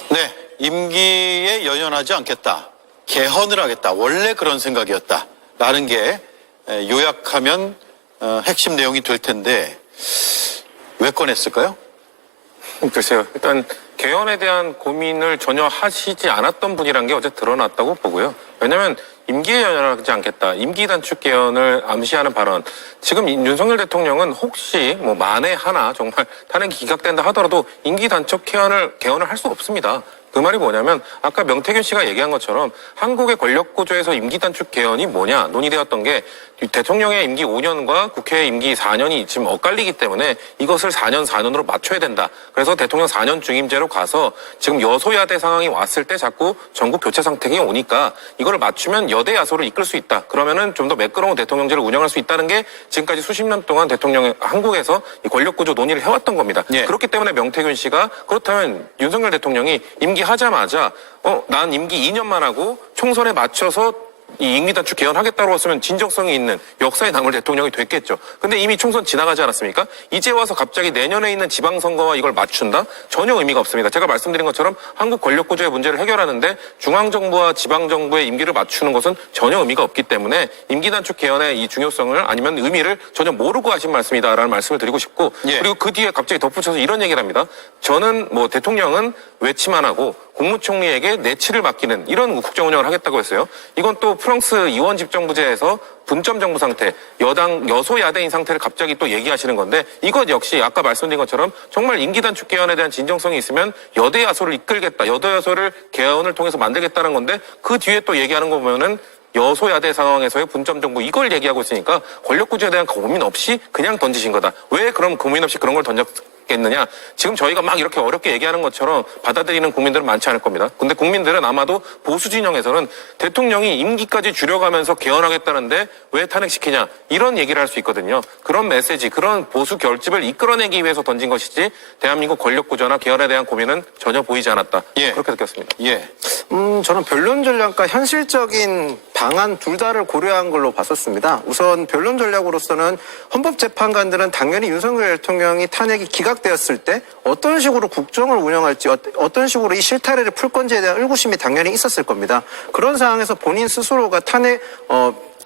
네, 임기에 연연하지 않겠다. 개헌을 하겠다. 원래 그런 생각이었다. 라는 게 요약하면 핵심 내용이 될 텐데 왜 꺼냈을까요? 글쎄요. 일단 개헌에 대한 고민을 전혀 하시지 않았던 분이란 게 어제 드러났다고 보고요. 왜냐하면 임기에 연연하지 않겠다. 임기 단축 개헌을 암시하는 발언. 지금 윤석열 대통령은 혹시 뭐 만에 하나 정말 탄핵이 기각된다 하더라도 임기 단축 개헌을 할 수 없습니다. 그 말이 뭐냐면 아까 명태균 씨가 얘기한 것처럼 한국의 권력 구조에서 임기 단축 개헌이 뭐냐 논의되었던 게 대통령의 임기 5년과 국회의 임기 4년이 지금 엇갈리기 때문에 이것을 4년 4년으로 맞춰야 된다. 그래서 대통령 4년 중임제로 가서 지금 여소야대 상황이 왔을 때 자꾸 전국 교체 상태가 오니까 이거를 맞추면 여대 야소를 이끌 수 있다. 그러면은 좀 더 매끄러운 대통령제를 운영할 수 있다는 게 지금까지 수십 년 동안 대통령의 한국에서 이 권력 구조 논의를 해왔던 겁니다. 예. 그렇기 때문에 명태균 씨가 그렇다면 윤석열 대통령이 임기하자마자 난 임기 2년만 하고 총선에 맞춰서 이 임기 단축 개헌하겠다고 했으면 진정성이 있는 역사에 남을 대통령이 됐겠죠. 근데 이미 총선 지나가지 않았습니까? 이제 와서 갑자기 내년에 있는 지방선거와 이걸 맞춘다? 전혀 의미가 없습니다. 제가 말씀드린 것처럼 한국 권력구조의 문제를 해결하는데 중앙정부와 지방정부의 임기를 맞추는 것은 전혀 의미가 없기 때문에 임기 단축 개헌의 이 중요성을 아니면 의미를 전혀 모르고 하신 말씀이다라는 말씀을 드리고 싶고 예. 그리고 그 뒤에 갑자기 덧붙여서 이런 얘기를 합니다. 저는 뭐 대통령은 외치만 하고 국무총리에게 내치를 맡기는 이런 국정 운영을 하겠다고 했어요. 이건 또 프랑스 이원 집정부제에서 분점 정부 상태, 여소야대인 상태를 갑자기 또 얘기하시는 건데 이것 역시 아까 말씀드린 것처럼 정말 임기 단축 개헌에 대한 진정성이 있으면 여대 야소를 이끌겠다, 여대 야소를 개헌을 통해서 만들겠다는 건데 그 뒤에 또 얘기하는 거 보면은 여소야대 상황에서의 분점 정부 이걸 얘기하고 있으니까 권력 구조에 대한 고민 없이 그냥 던지신 거다. 왜 그럼 고민 없이 그런 걸 던졌겠느냐? 지금 저희가 막 이렇게 어렵게 얘기하는 것처럼 받아들이는 국민들은 많지 않을 겁니다. 근데 국민들은 아마도 보수 진영에서는 대통령이 임기까지 줄여가면서 개헌하겠다는데 왜 탄핵시키냐? 이런 얘기를 할 수 있거든요. 그런 메시지, 그런 보수 결집을 이끌어내기 위해서 던진 것이지 대한민국 권력 구조나 개헌에 대한 고민은 전혀 보이지 않았다. 예. 그렇게 느꼈습니다. 예. 저는 변론 전략과 현실적인 방안 둘 다를 고려한 걸로 봤었습니다. 우선 변론 전략으로서는 헌법재판관들은 당연히 윤석열 대통령이 탄핵이 기각되었을 때 어떤 식으로 국정을 운영할지 어떤 식으로 이 실타래를 풀 건지에 대한 의구심이 당연히 있었을 겁니다. 그런 상황에서 본인 스스로가 탄핵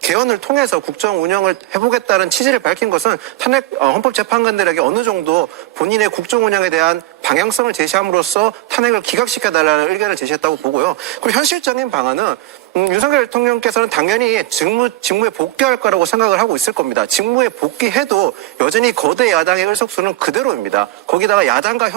개헌을 통해서 국정 운영을 해보겠다는 취지를 밝힌 것은 탄핵 헌법재판관들에게 어느 정도 본인의 국정 운영에 대한 방향성을 제시함으로써 탄핵을 기각시켜달라는 의견을 제시했다고 보고요. 그리고 현실적인 방안은 윤석열 대통령께서는 당연히 직무에 복귀할 거라고 생각을 하고 있을 겁니다. 직무에 복귀해도 여전히 거대 야당의 의석수는 그대로입니다. 거기다가 야당과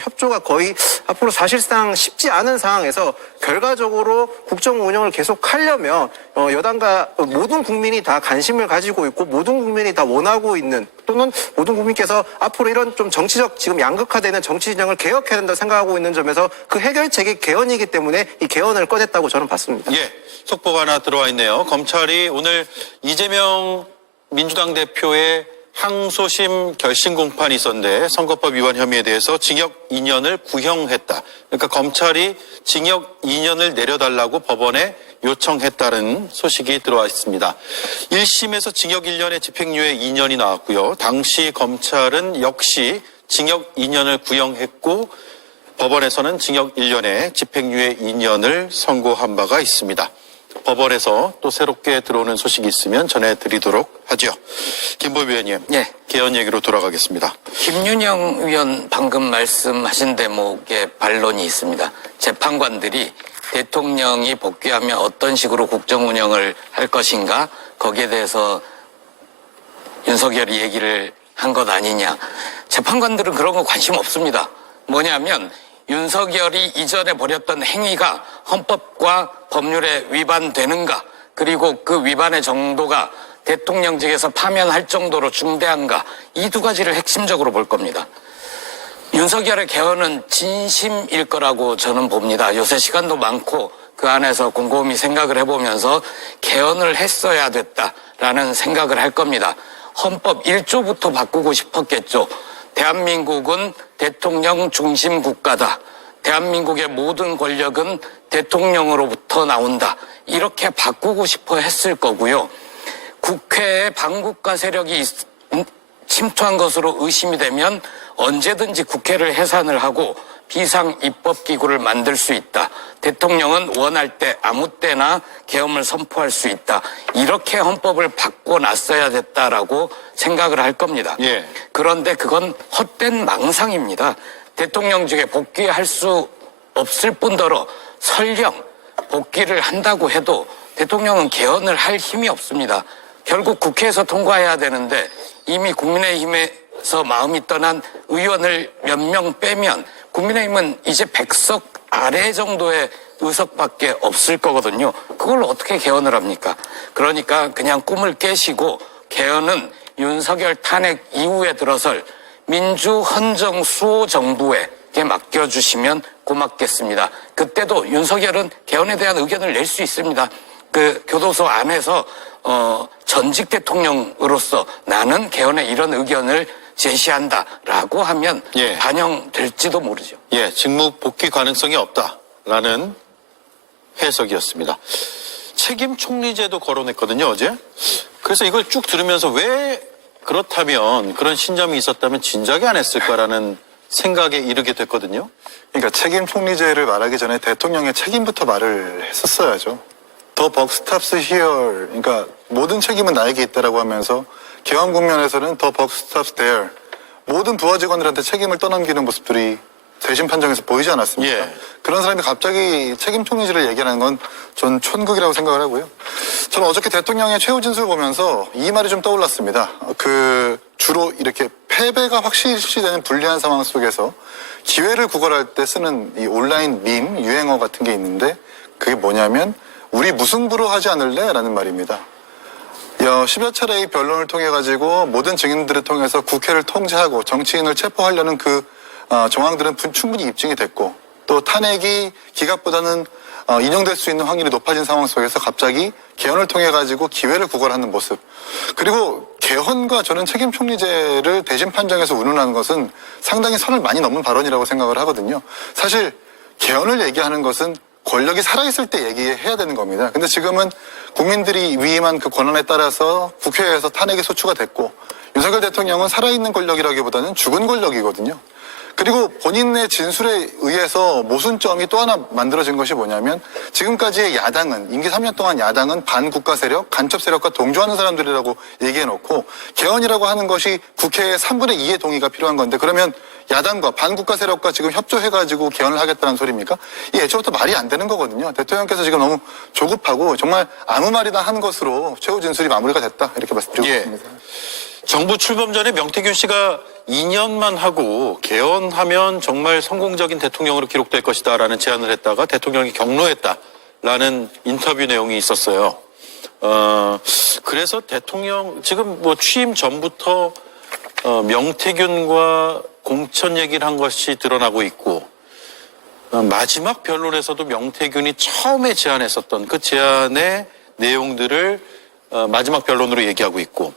협조가 거의 앞으로 사실상 쉽지 않은 상황에서 결과적으로 국정 운영을 계속 하려면 여당과 모든 국민이 다 관심을 가지고 있고 모든 국민이 다 원하고 있는 또는 모든 국민께서 앞으로 이런 좀 정치적 지금 양극화되는 정치 진영을 개혁해야 된다고 생각하고 있는 점에서 그 해결책이 개헌이기 때문에 이 개헌을 꺼냈다고 저는 봤습니다. 예. 속보가 하나 들어와 있네요. 검찰이 오늘 이재명 민주당 대표의 항소심 결심 공판이 있었는데 선거법 위반 혐의에 대해서 징역 2년을 구형했다. 그러니까 검찰이 징역 2년을 내려달라고 법원에 요청했다는 소식이 들어와 있습니다. 1심에서 징역 1년에 집행유예 2년이 나왔고요. 당시 검찰은 역시 징역 2년을 구형했고 법원에서는 징역 1년에 집행유예 2년을 선고한 바가 있습니다. 법원에서 또 새롭게 들어오는 소식이 있으면 전해드리도록 하죠. 김보비 의원님, 예. 개헌 얘기로 돌아가겠습니다. 김윤영 의원 방금 말씀하신 대목에 반론이 있습니다. 재판관들이 대통령이 복귀하면 어떤 식으로 국정 운영을 할 것인가 거기에 대해서 윤석열이 얘기를 한 것 아니냐. 재판관들은 그런 거 관심 없습니다. 뭐냐면 윤석열이 이전에 벌였던 행위가 헌법과 법률에 위반되는가 그리고 그 위반의 정도가 대통령직에서 파면할 정도로 중대한가, 이 두 가지를 핵심적으로 볼 겁니다. 윤석열의 개헌은 진심일 거라고 저는 봅니다. 요새 시간도 많고 그 안에서 곰곰이 생각을 해보면서 개헌을 했어야 됐다라는 생각을 할 겁니다. 헌법 1조부터 바꾸고 싶었겠죠. 대한민국은 대통령 중심 국가다. 대한민국의 모든 권력은 대통령으로부터 나온다. 이렇게 바꾸고 싶어 했을 거고요. 국회에 반국가 세력이 침투한 것으로 의심이 되면 언제든지 국회를 해산을 하고 비상입법기구를 만들 수 있다. 대통령은 원할 때 아무 때나 계엄을 선포할 수 있다. 이렇게 헌법을 바꿔놨어야 됐다라고 생각을 할 겁니다. 예. 그런데 그건 헛된 망상입니다. 대통령직에 복귀할 수 없을 뿐더러 설령 복귀를 한다고 해도 대통령은 개헌을 할 힘이 없습니다. 결국 국회에서 통과해야 되는데 이미 국민의힘에서 마음이 떠난 의원을 몇 명 빼면 국민의힘은 이제 100석 아래 정도의 의석밖에 없을 거거든요. 그걸 어떻게 개헌을 합니까? 그러니까 그냥 꿈을 깨시고 개헌은 윤석열 탄핵 이후에 들어설 민주헌정 수호 정부에게 맡겨주시면 고맙겠습니다. 그때도 윤석열은 개헌에 대한 의견을 낼 수 있습니다. 그 교도소 안에서 전직 대통령으로서 나는 개헌에 이런 의견을 제시한다라고 하면 예. 반영될지도 모르죠. 예, 직무 복귀 가능성이 없다라는 해석이었습니다. 책임 총리제도 거론했거든요, 어제. 그래서 이걸 쭉 들으면서 왜 그렇다면 그런 신점이 있었다면 진작에 안 했을까라는 생각에 이르게 됐거든요. 그러니까 책임 총리제를 말하기 전에 대통령의 책임부터 말을 했었어야죠. The buck stops here. 그러니까 모든 책임은 나에게 있다라고 하면서 개헌 국면에서는 The buck stops there. 모든 부하 직원들한테 책임을 떠넘기는 모습들이 대신 판정에서 보이지 않았습니까? 예. 그런 사람이 갑자기 책임 총리제를 얘기하는 건 전 촌극이라고 생각을 하고요. 저는 어저께 대통령의 최후 진술 보면서 이 말이 좀 떠올랐습니다. 주로 이렇게 패배가 확실시되는 불리한 상황 속에서 기회를 구걸할 때 쓰는 이 온라인 밈, 유행어 같은 게 있는데 그게 뭐냐면 우리 무승부로 하지 않을래? 라는 말입니다. 10여 차례의 변론을 통해 가지고 모든 증인들을 통해서 국회를 통제하고 정치인을 체포하려는 그 정황들은 충분히 입증이 됐고 또 탄핵이 기각보다는 인용될 수 있는 확률이 높아진 상황 속에서 갑자기 개헌을 통해 가지고 기회를 구걸하는 모습. 그리고 개헌과 저는 책임 총리제를 대신 판정해서 운운하는 것은 상당히 선을 많이 넘은 발언이라고 생각을 하거든요. 사실 개헌을 얘기하는 것은 권력이 살아있을 때 얘기해야 되는 겁니다. 근데 지금은 국민들이 위임한 그 권한에 따라서 국회에서 탄핵이 소추가 됐고 윤석열 대통령은 살아있는 권력이라기보다는 죽은 권력이거든요. 그리고 본인의 진술에 의해서 모순점이 또 하나 만들어진 것이 뭐냐면 지금까지의 야당은 임기 3년 동안 야당은 반국가 세력, 간첩 세력과 동조하는 사람들이라고 얘기해놓고 개헌이라고 하는 것이 국회의 3분의 2의 동의가 필요한 건데 그러면 야당과 반국가 세력과 지금 협조해가지고 개헌을 하겠다는 소리입니까? 이 애초부터 말이 안 되는 거거든요. 대통령께서 지금 너무 조급하고 정말 아무 말이나 한 것으로 최후 진술이 마무리가 됐다 이렇게 말씀드리고 싶습니다. 정부 출범 전에 명태균 씨가 2년만 하고 개헌하면 정말 성공적인 대통령으로 기록될 것이다라는 제안을 했다가 대통령이 경로했다라는 인터뷰 내용이 있었어요. 그래서 대통령 지금 뭐 취임 전부터 명태균과 공천 얘기를 한 것이 드러나고 있고 마지막 변론에서도 명태균이 처음에 제안했었던 그 제안의 내용들을 마지막 변론으로 얘기하고 있고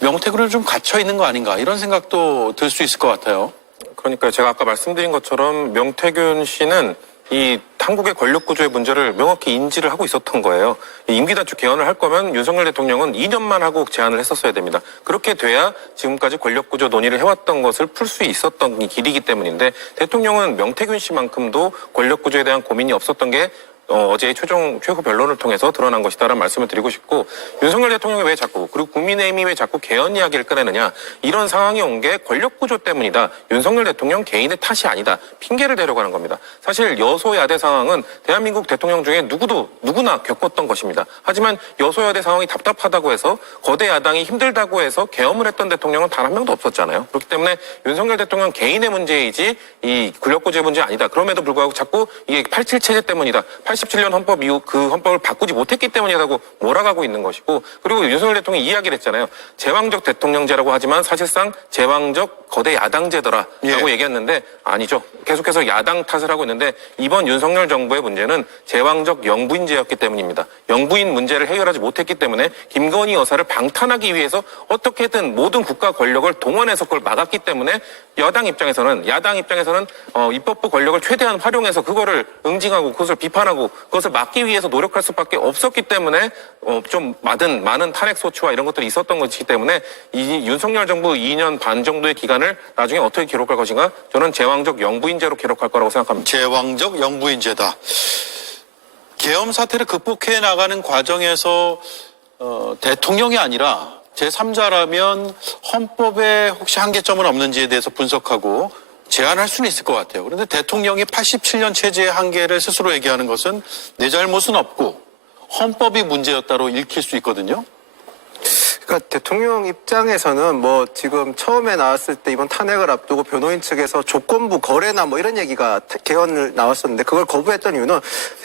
명태균은 좀 갇혀 있는 거 아닌가 이런 생각도 들 수 있을 것 같아요. 그러니까 제가 아까 말씀드린 것처럼 명태균 씨는 이 한국의 권력 구조의 문제를 명확히 인지를 하고 있었던 거예요. 임기 단축 개헌을 할 거면 윤석열 대통령은 2년만 하고 제안을 했었어야 됩니다. 그렇게 돼야 지금까지 권력 구조 논의를 해왔던 것을 풀 수 있었던 길이기 때문인데 대통령은 명태균 씨만큼도 권력 구조에 대한 고민이 없었던 게 어제의 최후 변론을 통해서 드러난 것이다라는 말씀을 드리고 싶고 윤석열 대통령이 왜 자꾸 그리고 국민의힘이 왜 자꾸 개헌 이야기를 꺼내느냐 이런 상황이 온 게 권력구조 때문이다. 윤석열 대통령 개인의 탓이 아니다. 핑계를 대려고 하는 겁니다. 사실 여소야대 상황은 대한민국 대통령 중에 누구나 겪었던 것입니다. 하지만 여소야대 상황이 답답하다고 해서 거대 야당이 힘들다고 해서 계엄을 했던 대통령은 단 한 명도 없었잖아요. 그렇기 때문에 윤석열 대통령 개인의 문제이지 이 권력구조의 문제 아니다. 그럼에도 불구하고 자꾸 이게 87 체제 때문이다. 87년 헌법 이후 그 헌법을 바꾸지 못했기 때문이라고 몰아가고 있는 것이고, 그리고 윤석열 대통령이 이야기를 했잖아요. 제왕적 대통령제라고 하지만 사실상 제왕적 거대 야당제더라라고 얘기했는데 아니죠. 계속해서 야당 탓을 하고 있는데 이번 윤석열 정부의 문제는 제왕적 영부인제였기 때문입니다. 영부인 문제를 해결하지 못했기 때문에 김건희 여사를 방탄하기 위해서 어떻게든 모든 국가 권력을 동원해서 그걸 막았기 때문에 야당 입장에서는 입법부 권력을 최대한 활용해서 그거를 응징하고 그것을 비판하고 그것을 막기 위해서 노력할 수밖에 없었기 때문에 좀 많은 탄핵 소추와 이런 것들이 있었던 것이기 때문에 이 윤석열 정부 2년 반 정도의 기간을 나중에 어떻게 기록할 것인가? 저는 제왕적 영부인제로 기록할 거라고 생각합니다. 제왕적 영부인제다. 계엄 사태를 극복해 나가는 과정에서 대통령이 아니라 제3자라면 헌법에 혹시 한계점은 없는지에 대해서 분석하고 제안할 수는 있을 것 같아요. 그런데 대통령이 87년 체제의 한계를 스스로 얘기하는 것은 내 잘못은 없고 헌법이 문제였다로 읽힐 수 있거든요. 그러니까 대통령 입장에서는 뭐 지금 처음에 나왔을 때 이번 탄핵을 앞두고 변호인 측에서 조건부 거래나 뭐 이런 얘기가 개헌을 나왔었는데 그걸 거부했던 이유는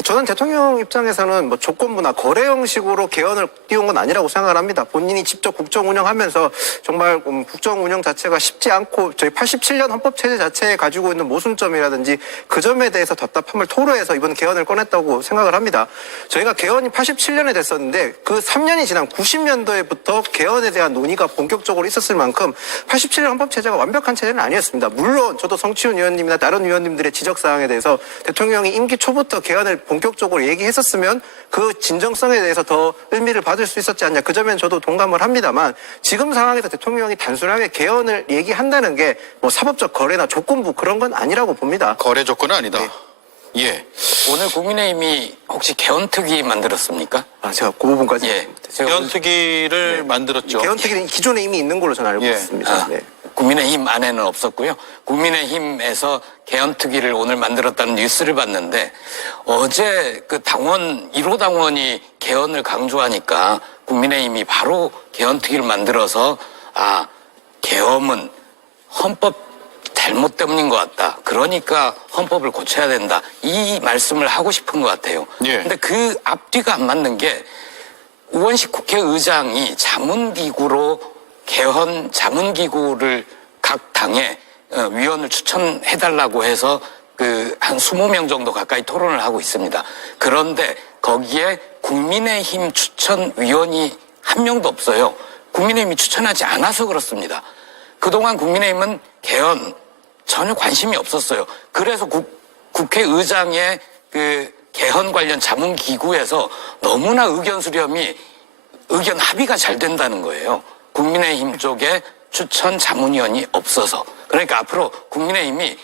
저는 대통령 입장에서는 뭐 조건부나 거래 형식으로 개헌을 띄운 건 아니라고 생각을 합니다. 본인이 직접 국정 운영하면서 정말 국정 운영 자체가 쉽지 않고 저희 87년 헌법 체제 자체에 가지고 있는 모순점이라든지 그 점에 대해서 답답함을 토로해서 이번 개헌을 꺼냈다고 생각을 합니다. 저희가 개헌이 87년에 됐었는데 그 3년이 지난 90년도에부터 개헌에 대한 논의가 본격적으로 있었을 만큼 87년 헌법체제가 완벽한 체제는 아니었습니다. 물론 저도 성치훈 의원님이나 다른 의원님들의 지적사항에 대해서 대통령이 임기 초부터 개헌을 본격적으로 얘기했었으면 그 진정성에 대해서 더 의미를 받을 수 있었지 않냐. 그 점엔 저도 동감을 합니다만 지금 상황에서 대통령이 단순하게 개헌을 얘기한다는 게 뭐 사법적 거래나 조건부 그런 건 아니라고 봅니다. 거래 조건은 아니다. 네. 예. 오늘 국민의힘이 혹시 개헌특위 만들었습니까? 제가 그 부분까지. 예. 개헌특위를 만들었죠. 개헌특위는 기존에 이미 있는 걸로 저는 알고 있습니다. 네. 국민의힘 안에는 없었고요. 국민의힘에서 개헌특위를 오늘 만들었다는 뉴스를 봤는데 어제 그 당원 1호 당원이 개헌을 강조하니까 국민의힘이 바로 개헌특위를 만들어서 개헌은 헌법 잘못 때문인 것 같다. 그러니까 헌법을 고쳐야 된다. 이 말씀을 하고 싶은 것 같아요. 근데 그 앞뒤가 안 맞는 게 우원식 국회의장이 자문기구로 개헌 자문기구를 각 당에 위원을 추천해달라고 해서 그 한 20명 정도 가까이 토론을 하고 있습니다. 그런데 거기에 국민의힘 추천위원이 한 명도 없어요. 국민의힘이 추천하지 않아서 그렇습니다. 그동안 국민의힘은 개헌 전혀 관심이 없었어요. 그래서 국회의장의 그 개헌 관련 자문기구에서 너무나 의견 수렴이 의견 합의가 잘 된다는 거예요. 국민의힘 쪽에 추천 자문위원이 없어서. 그러니까 앞으로 국민의힘이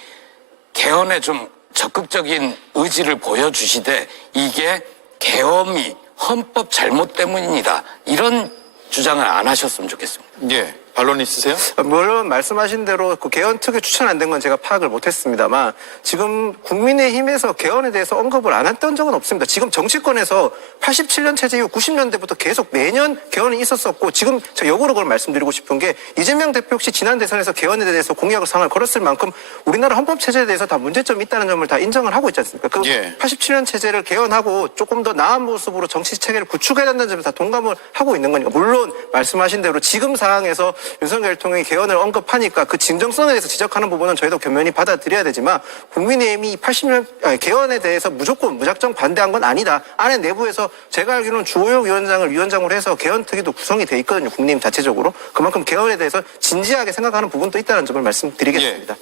개헌에 좀 적극적인 의지를 보여주시되 이게 개헌이 헌법 잘못 때문이다. 이런 주장을 안 하셨으면 좋겠습니다. 예. 반론 있으세요? 물론 말씀하신 대로 그 개헌특위 추천 안 된 건 제가 파악을 못했습니다만 지금 국민의힘에서 개헌에 대해서 언급을 안 했던 적은 없습니다. 지금 정치권에서 87년 체제 이후 90년대부터 계속 매년 개헌이 있었었고 지금 제가 역으로 그걸 말씀드리고 싶은 게 이재명 대표 혹시 지난 대선에서 개헌에 대해서 공약을 상을 걸었을 만큼 우리나라 헌법 체제에 대해서 다 문제점이 있다는 점을 다 인정을 하고 있지 않습니까? 그 87년 체제를 개헌하고 조금 더 나은 모습으로 정치 체계를 구축해야 된다는 점에 다 동감을 하고 있는 거니까 물론 말씀하신 대로 지금 상황에서 윤석열 대통령이 개헌을 언급하니까 그 진정성에 대해서 지적하는 부분은 저희도 겸연히 받아들여야 되지만 국민의힘이 80년 개헌에 대해서 무작정 반대한 건 아니다. 안에 내부에서 제가 알기로는 주호영 위원장을 위원장으로 해서 개헌특위도 구성이 돼 있거든요. 국민의힘 자체적으로. 그만큼 개헌에 대해서 진지하게 생각하는 부분도 있다는 점을 말씀드리겠습니다.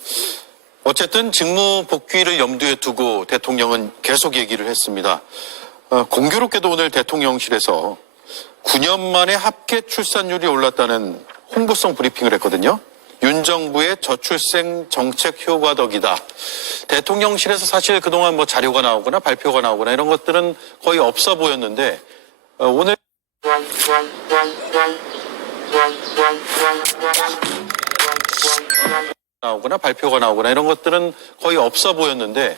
어쨌든 직무 복귀를 염두에 두고 대통령은 계속 얘기를 했습니다. 공교롭게도 오늘 대통령실에서 9년 만에 합계 출산율이 올랐다는 홍보성 브리핑을 했거든요. 윤 정부의 저출생 정책 효과 덕이다. 대통령실에서 사실 그동안 뭐 자료가 나오거나 발표가 나오거나 이런 것들은 거의 없어 보였는데 오늘 나오거나 발표가 나오거나 이런 것들은 거의 없어 보였는데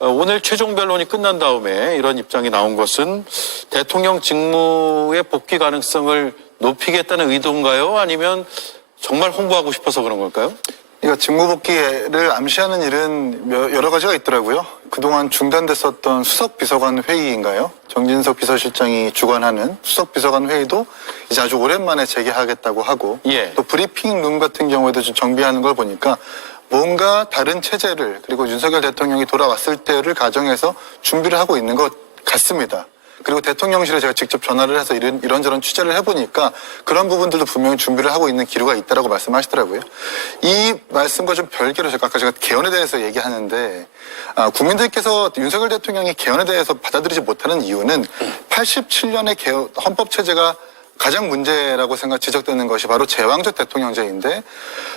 오늘 최종 변론이 끝난 다음에 이런 입장이 나온 것은 대통령 직무의 복귀 가능성을 높이겠다는 의도인가요? 아니면 정말 홍보하고 싶어서 그런 걸까요? 그러니까 직무복귀를 암시하는 일은 여러 가지가 있더라고요. 그동안 중단됐었던 수석비서관 회의인가요? 정진석 비서실장이 주관하는 수석비서관 회의도 이제 아주 오랜만에 재개하겠다고 하고 또 브리핑 룸 같은 경우에도 좀 정비하는 걸 보니까 뭔가 다른 체제를 그리고 윤석열 대통령이 돌아왔을 때를 가정해서 준비를 하고 있는 것 같습니다. 그리고 대통령실에 제가 직접 전화를 해서 이런저런 취재를 해보니까 그런 부분들도 분명히 준비를 하고 있는 기류가 있다라고 말씀하시더라고요. 이 말씀과 좀 별개로 아까 제가 개헌에 대해서 얘기하는데 국민들께서 윤석열 대통령이 개헌에 대해서 받아들이지 못하는 이유는 87년의 헌법체제가 가장 문제라고 지적되는 것이 바로 제왕적 대통령제인데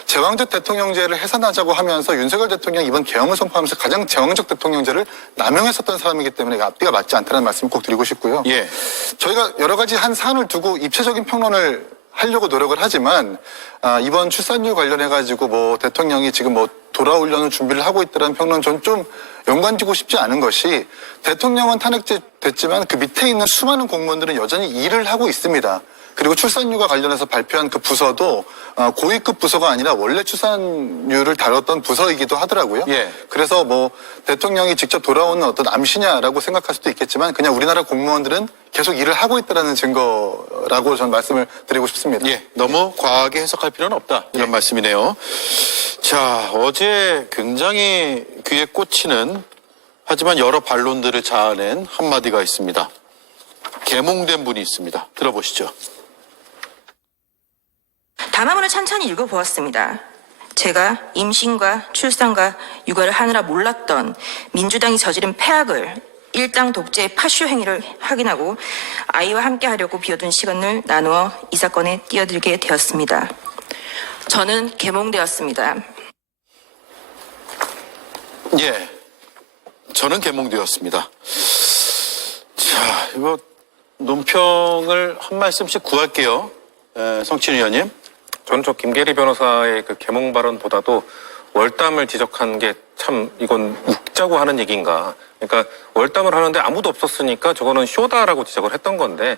제왕적 대통령제를 해산하자고 하면서 윤석열 대통령이 이번 개헌을 선포하면서 가장 제왕적 대통령제를 남용했었던 사람이기 때문에 앞뒤가 맞지 않다는 말씀을 꼭 드리고 싶고요. 저희가 여러 가지 한 사안을 두고 입체적인 평론을 하려고 노력을 하지만 이번 출산율 관련해가지고 뭐 대통령이 지금 뭐 돌아오려는 준비를 하고 있다는 평론 전 좀 연관지고 싶지 않은 것이 대통령은 탄핵됐지만 그 밑에 있는 수많은 공무원들은 여전히 일을 하고 있습니다. 그리고 출산율과 관련해서 발표한 그 부서도 고위급 부서가 아니라 원래 출산율을 다뤘던 부서이기도 하더라고요. 그래서 뭐 대통령이 직접 돌아오는 어떤 암시냐라고 생각할 수도 있겠지만 그냥 우리나라 공무원들은 계속 일을 하고 있다는 증거라고 저는 말씀을 드리고 싶습니다. 너무 과하게 해석할 필요는 없다. 이런 말씀이네요. 자, 어제 굉장히 귀에 꽂히는 하지만 여러 반론들을 자아낸 한마디가 있습니다. 계몽된 분이 있습니다. 들어보시죠. 담화문을 천천히 읽어보았습니다. 제가 임신과 출산과 육아를 하느라 몰랐던 민주당이 저지른 폐악을 일당 독재의 파쇼 행위를 확인하고 아이와 함께 하려고 비워둔 시간을 나누어 이 사건에 뛰어들게 되었습니다. 저는 계몽되었습니다. 저는 계몽되었습니다. 자, 이거 논평을 한 말씀씩 구할게요. 성친 의원님. 저는 저 김계리 변호사의 그 계몽 발언보다도 월담을 지적한 게 참 이건 웃자고 하는 얘기인가. 그러니까 월담을 하는데 아무도 없었으니까 저거는 쇼다라고 지적을 했던 건데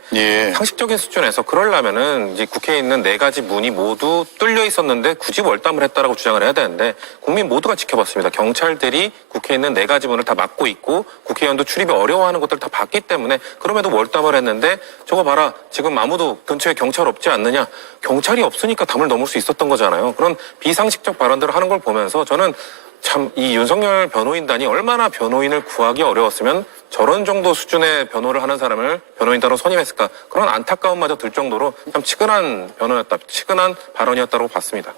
상식적인 수준에서 그러려면은 이제 국회에 있는 4가지 문이 모두 뚫려 있었는데 굳이 월담을 했다라고 주장을 해야 되는데 국민 모두가 지켜봤습니다. 경찰들이 국회에 있는 4가지 문을 다 막고 있고 국회의원도 출입이 어려워하는 것들을 다 봤기 때문에 그럼에도 월담을 했는데 저거 봐라 지금 아무도 근처에 경찰 없지 않느냐. 경찰이 없으니까 담을 넘을 수 있었던 거잖아요. 그런 비상식적 발언들을 하는 걸 보면서 저는 참 이 윤석열 변호인단이 얼마나 변호인을 구하기 어려웠으면 저런 정도 수준의 변호를 하는 사람을 변호인단으로 선임했을까 그런 안타까움마저 들 정도로 참 치근한 치근한 발언이었다고 봤습니다.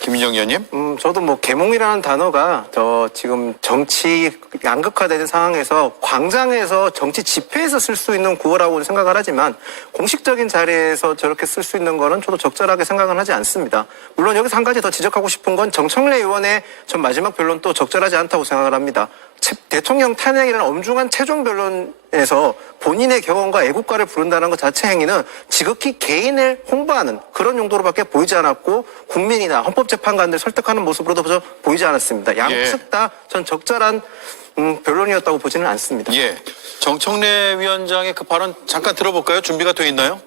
김인영 의원님. 저도 뭐 계몽이라는 단어가 지금 정치 양극화되는 상황에서 광장에서 정치 집회에서 쓸 수 있는 구호라고 생각을 하지만 공식적인 자리에서 저렇게 쓸 수 있는 거는 저도 적절하게 생각은 하지 않습니다. 물론 여기서 한 가지 더 지적하고 싶은 건 정청래 의원의 전 마지막 변론 또 적절하지 않다고 생각을 합니다. 대통령 탄핵이라는 엄중한 최종 변론에서 본인의 경험과 애국가를 부른다는 것 자체 행위는 지극히 개인을 홍보하는 그런 용도로밖에 보이지 않았고 국민이나 헌법재판관들 설득하는 모습으로도 보이지 않았습니다. 양측 다 전 적절한 변론이었다고 보지는 않습니다. 정청래 위원장의 그 발언 잠깐 들어볼까요? 준비가 돼 있나요?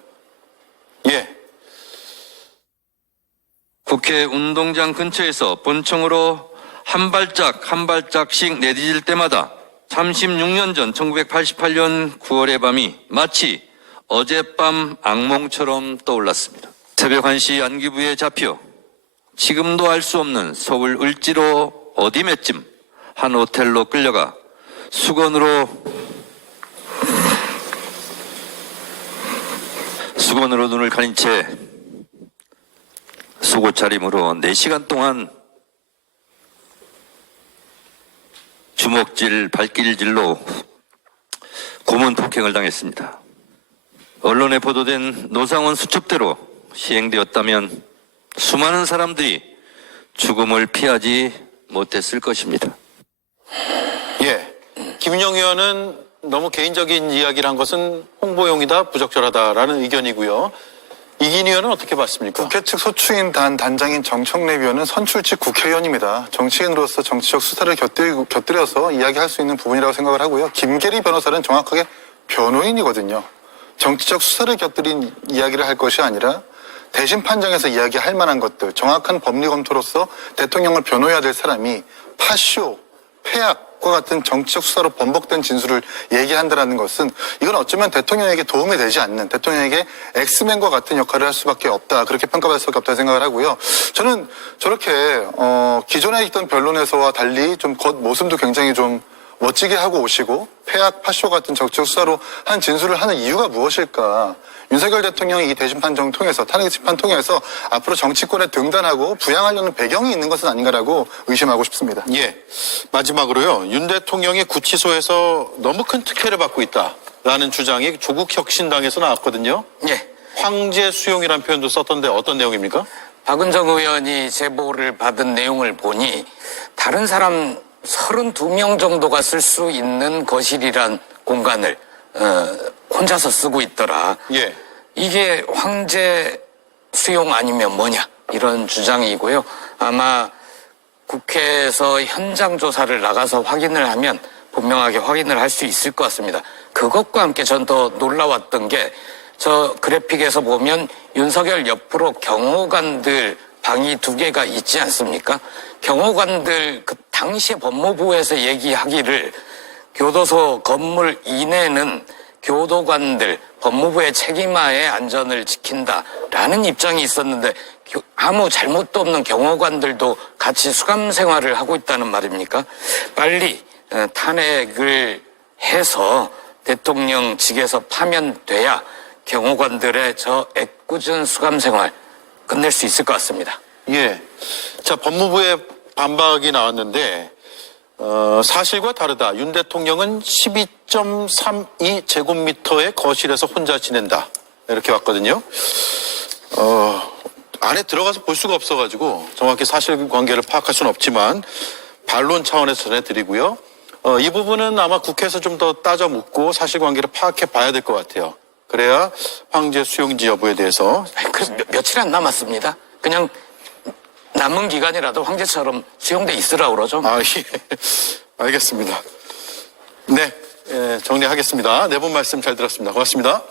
국회 운동장 근처에서 본청으로 한 발짝씩 내디딜 때마다 36년 전 1988년 9월의 밤이 마치 어젯밤 악몽처럼 떠올랐습니다. 새벽 1시 안기부에 잡혀 지금도 알 수 없는 서울 을지로 어디매쯤 한 호텔로 끌려가 수건으로 눈을 가린 채 속옷 차림으로 4시간 동안 주먹질, 발길질로 고문 폭행을 당했습니다. 언론에 보도된 노상원 수첩대로 시행되었다면 수많은 사람들이 죽음을 피하지 못했을 것입니다. 김인영 의원은 너무 개인적인 이야기를 한 것은 홍보용이다, 부적절하다라는 의견이고요. 이긴 의원은 어떻게 봤습니까? 국회 측 소추인 단장인 정청래 위원은 선출직 국회의원입니다. 정치인으로서 정치적 수사를 곁들여서 이야기할 수 있는 부분이라고 생각을 하고요. 김계리 변호사는 정확하게 변호인이거든요. 정치적 수사를 곁들인 이야기를 할 것이 아니라 대신 판정에서 이야기할 만한 것들, 정확한 법리 검토로서 대통령을 변호해야 될 사람이 파쇼, 폐악과 같은 정치적 수사로 번복된 진술을 얘기한다는 것은 이건 어쩌면 대통령에게 도움이 되지 않는, 대통령에게 엑스맨과 같은 역할을 할 수밖에 없다, 그렇게 평가받을 수밖에 없다고 생각을 하고요. 저는 저렇게 기존에 있던 변론에서와 달리 좀 겉모습도 굉장히 좀 멋지게 하고 오시고 폐악, 파쇼 같은 정치적 수사로 한 진술을 하는 이유가 무엇일까? 윤석열 대통령이 이 대신 판정 통해서, 탄핵 심판 통해서 앞으로 정치권에 등단하고 부양하려는 배경이 있는 것은 아닌가라고 의심하고 싶습니다. 예. 마지막으로요. 윤 대통령이 구치소에서 너무 큰 특혜를 받고 있다라는 주장이 조국 혁신당에서 나왔거든요. 예. 황제 수용이라는 표현도 썼던데 어떤 내용입니까? 박은정 의원이 제보를 받은 내용을 보니 다른 사람 32명 정도가 쓸 수 있는 거실이란 공간을 혼자서 쓰고 있더라. 예. 이게 황제 수용 아니면 뭐냐 이런 주장이고요. 아마 국회에서 현장 조사를 나가서 확인을 하면 분명하게 확인을 할 수 있을 것 같습니다. 그것과 함께 전 더 놀라웠던 게 저 그래픽에서 보면 윤석열 옆으로 경호관들 방이 2개가 있지 않습니까? 경호관들 그 당시에 법무부에서 얘기하기를 교도소 건물 이내는 교도관들, 법무부의 책임하에 안전을 지킨다라는 입장이 있었는데 아무 잘못도 없는 경호관들도 같이 수감 생활을 하고 있다는 말입니까? 빨리 탄핵을 해서 대통령직에서 파면돼야 경호관들의 저 애꿎은 수감 생활 끝낼 수 있을 것 같습니다. 예. 자, 법무부의 반박이 나왔는데 사실과 다르다. 윤 대통령은 12.32 제곱미터의 거실에서 혼자 지낸다. 이렇게 왔거든요. 안에 들어가서 볼 수가 없어가지고 정확히 사실관계를 파악할 수는 없지만 반론 차원에서 전해드리고요. 이 부분은 아마 국회에서 좀 더 따져 묻고 사실관계를 파악해 봐야 될 것 같아요. 그래야 황제 수용지 여부에 대해서. 그럼 며칠 안 남았습니다. 그냥 남은 기간이라도 황제처럼 수용돼 있으라고 그러죠. 아, 예. 알겠습니다. 네, 정리하겠습니다. 네 분 말씀 잘 들었습니다. 고맙습니다.